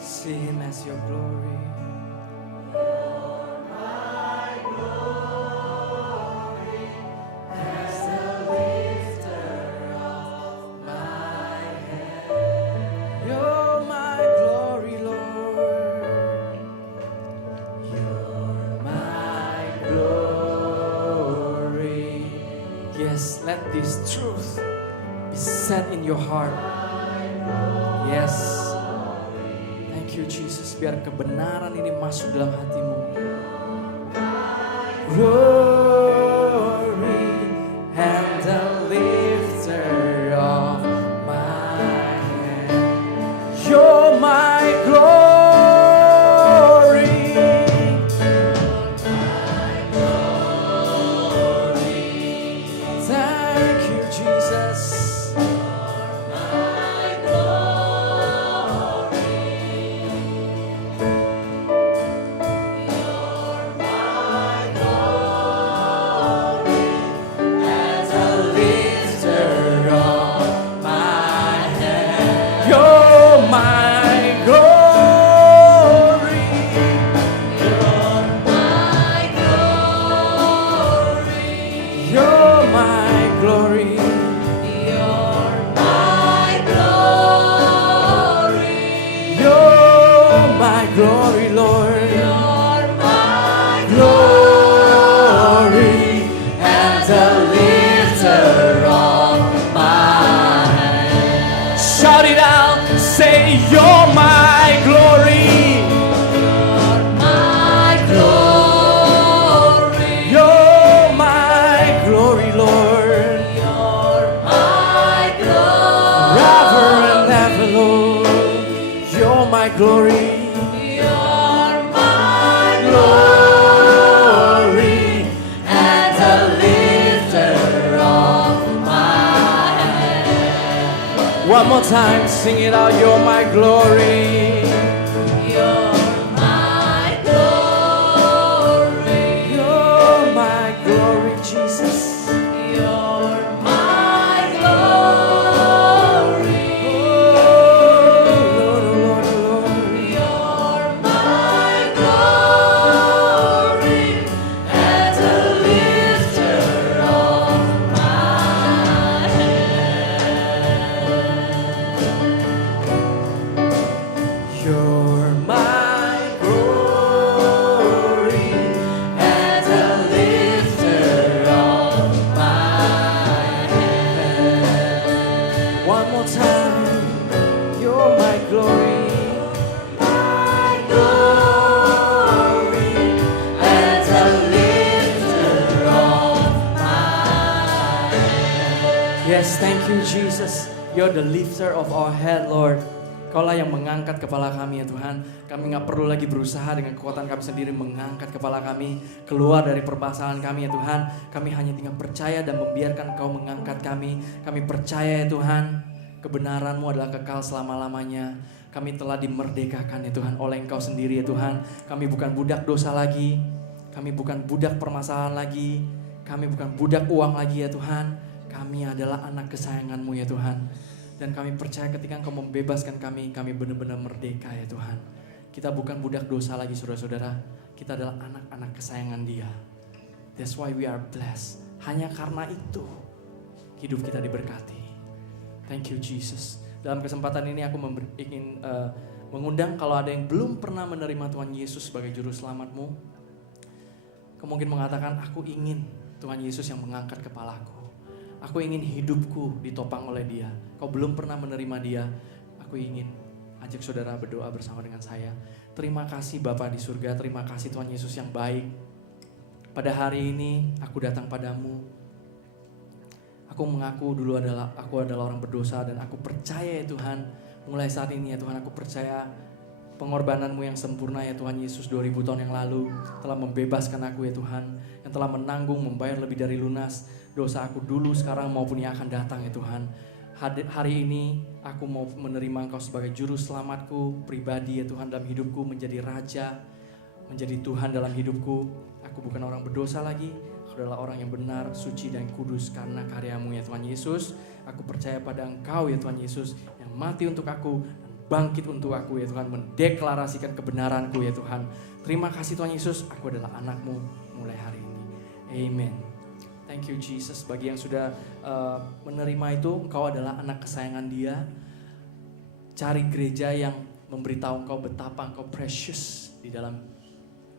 See Him as your glory. As the lifter of my head. You're my glory, Lord. You're my glory. Yes, let this truth be set in your heart. Yes. Thank you Jesus, biar kebenaran ini masuk dalam hatimu. Glory and the lifter of my head. You're my glory. Thank you Jesus. Glory, Lord, you're my glory and the lifter of my head. Shout it out, say you're my glory. You're my glory. You're my glory, Lord. You're my glory. Forever and ever, Lord. You're my glory. Glory and the lifter of my head. One more time, sing it out. You're my glory. You're my glory. You're my glory, Jesus. You're my glory. Oh, Lord, Lord, Lord. You're my glory and the lifter of my head. You're my glory and the lifter of my head. One more time. You're my glory. My glory and the lifter of my head. Yes, thank you Jesus. You're the lifter of our head, Lord. Kaulah yang mengangkat kepala kami ya Tuhan. Kami gak perlu lagi berusaha dengan kekuatan kami sendiri mengangkat kepala kami keluar dari permasalahan kami ya Tuhan. Kami hanya tinggal percaya dan membiarkan Engkau mengangkat kami. Kami percaya ya Tuhan, kebenaran-Mu adalah kekal selama-lamanya. Kami telah dimerdekakan ya Tuhan oleh Engkau sendiri ya Tuhan. Kami bukan budak dosa lagi. Kami bukan budak permasalahan lagi. Kami bukan budak uang lagi ya Tuhan. Kami adalah anak kesayangan-Mu ya Tuhan. Dan kami percaya ketika Engkau membebaskan kami benar-benar merdeka ya Tuhan. Kita bukan budak dosa lagi saudara-saudara. Kita adalah anak-anak kesayangan Dia. That's why we are blessed. Hanya karena itu hidup kita diberkati. Thank you Jesus. Dalam kesempatan ini aku ingin mengundang kalau ada yang belum pernah menerima Tuhan Yesus sebagai juru selamatmu. Kau mungkin mengatakan, aku ingin Tuhan Yesus yang mengangkat kepalaku. Aku ingin hidupku ditopang oleh Dia. Kau belum pernah menerima Dia. Aku ingin ajak saudara berdoa bersama dengan saya. Terima kasih Bapa di surga. Terima kasih Tuhan Yesus yang baik. Pada hari ini aku datang padamu. Aku mengaku dulu aku adalah orang berdosa dan aku percaya ya Tuhan. Mulai saat ini ya Tuhan, aku percaya pengorbananmu yang sempurna ya Tuhan Yesus 2000 tahun yang lalu telah membebaskan aku ya Tuhan. Yang telah menanggung, membayar lebih dari lunas dosa aku dulu, sekarang maupun yang akan datang ya Tuhan. Hari ini aku mau menerima Engkau sebagai juru selamatku pribadi ya Tuhan dalam hidupku, menjadi raja, menjadi Tuhan dalam hidupku. Aku bukan orang berdosa lagi. Aku adalah orang yang benar, suci dan kudus karena karya-Mu ya Tuhan Yesus. Aku percaya pada Engkau ya Tuhan Yesus yang mati untuk aku dan bangkit untuk aku ya Tuhan, mendeklarasikan kebenaran-Ku ya Tuhan. Terima kasih Tuhan Yesus, aku adalah anak-Mu mulai hari ini. Amen. Thank you Jesus. Bagi yang sudah menerima itu, engkau adalah anak kesayangan Dia. Cari gereja yang memberitahu engkau betapa engkau precious di dalam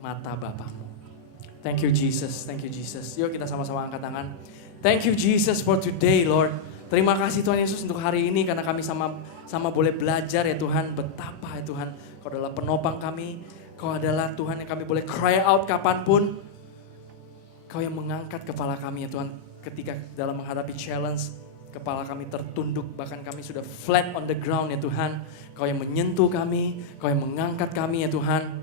mata Bapamu. Thank you Jesus, thank you Jesus. Yuk kita sama-sama angkat tangan. Thank you Jesus for today Lord. Terima kasih Tuhan Yesus untuk hari ini karena kami sama boleh belajar ya Tuhan betapa ya Tuhan Kau adalah penopang kami. Kau adalah Tuhan yang kami boleh cry out kapanpun. Kau yang mengangkat kepala kami ya Tuhan ketika dalam menghadapi challenge. Kepala kami tertunduk, bahkan kami sudah flat on the ground ya Tuhan. Kau yang menyentuh kami, Kau yang mengangkat kami ya Tuhan.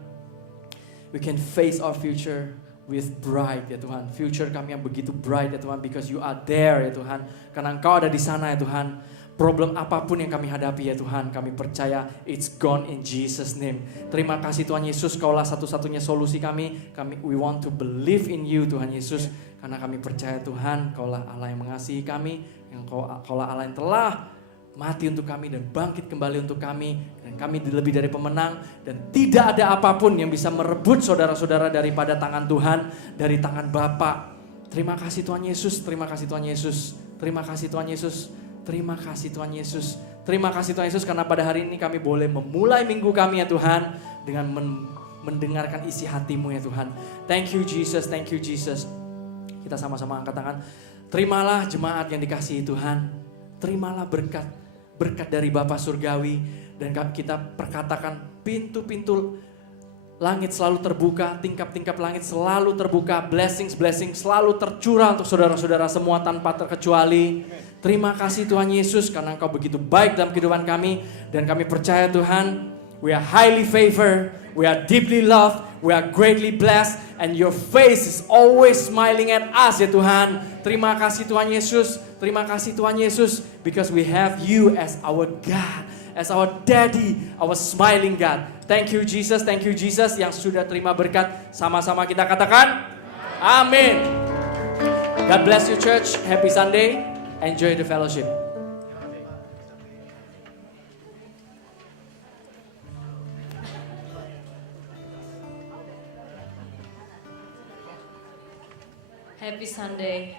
We can face our future with bright ya Tuhan. Future kami yang begitu bright ya Tuhan, because you are there ya Tuhan. Karena Engkau ada di sana ya Tuhan. Problem apapun yang kami hadapi ya Tuhan, kami percaya it's gone in Jesus name. Terima kasih Tuhan Yesus, Kaulah satu-satunya solusi kami. We want to believe in you Tuhan Yesus. Karena kami percaya Tuhan, Kaulah Allah yang mengasihi kami. Kaulah Allah yang telah mati untuk kami dan bangkit kembali untuk kami. Dan kami lebih dari pemenang. Dan tidak ada apapun yang bisa merebut saudara-saudara daripada tangan Tuhan, dari tangan Bapa. Terima kasih Tuhan Yesus, terima kasih Tuhan Yesus. Terima kasih Tuhan Yesus. Terima kasih Tuhan Yesus. Terima kasih Tuhan Yesus karena pada hari ini kami boleh memulai minggu kami ya Tuhan. Dengan mendengarkan isi hati-Mu ya Tuhan. Thank you Jesus, thank you Jesus. Kita sama-sama angkat tangan. Terimalah jemaat yang dikasihi Tuhan. Terimalah berkat dari Bapa Surgawi. Dan kita perkatakan pintu-pintu langit selalu terbuka. Tingkap-tingkap langit selalu terbuka. Blessings selalu tercurah untuk saudara-saudara semua tanpa terkecuali. Terima kasih Tuhan Yesus karena Engkau begitu baik dalam kehidupan kami. Dan kami percaya Tuhan, we are highly favored. We are deeply loved. We are greatly blessed. And your face is always smiling at us ya Tuhan. Terima kasih Tuhan Yesus. Terima kasih Tuhan Yesus. Because we have you as our God. As our daddy. Our smiling God. Thank you Jesus. Thank you Jesus. Yang sudah terima berkat. Sama-sama kita katakan. Amin. God bless you church. Happy Sunday. Enjoy the fellowship. Happy Sunday.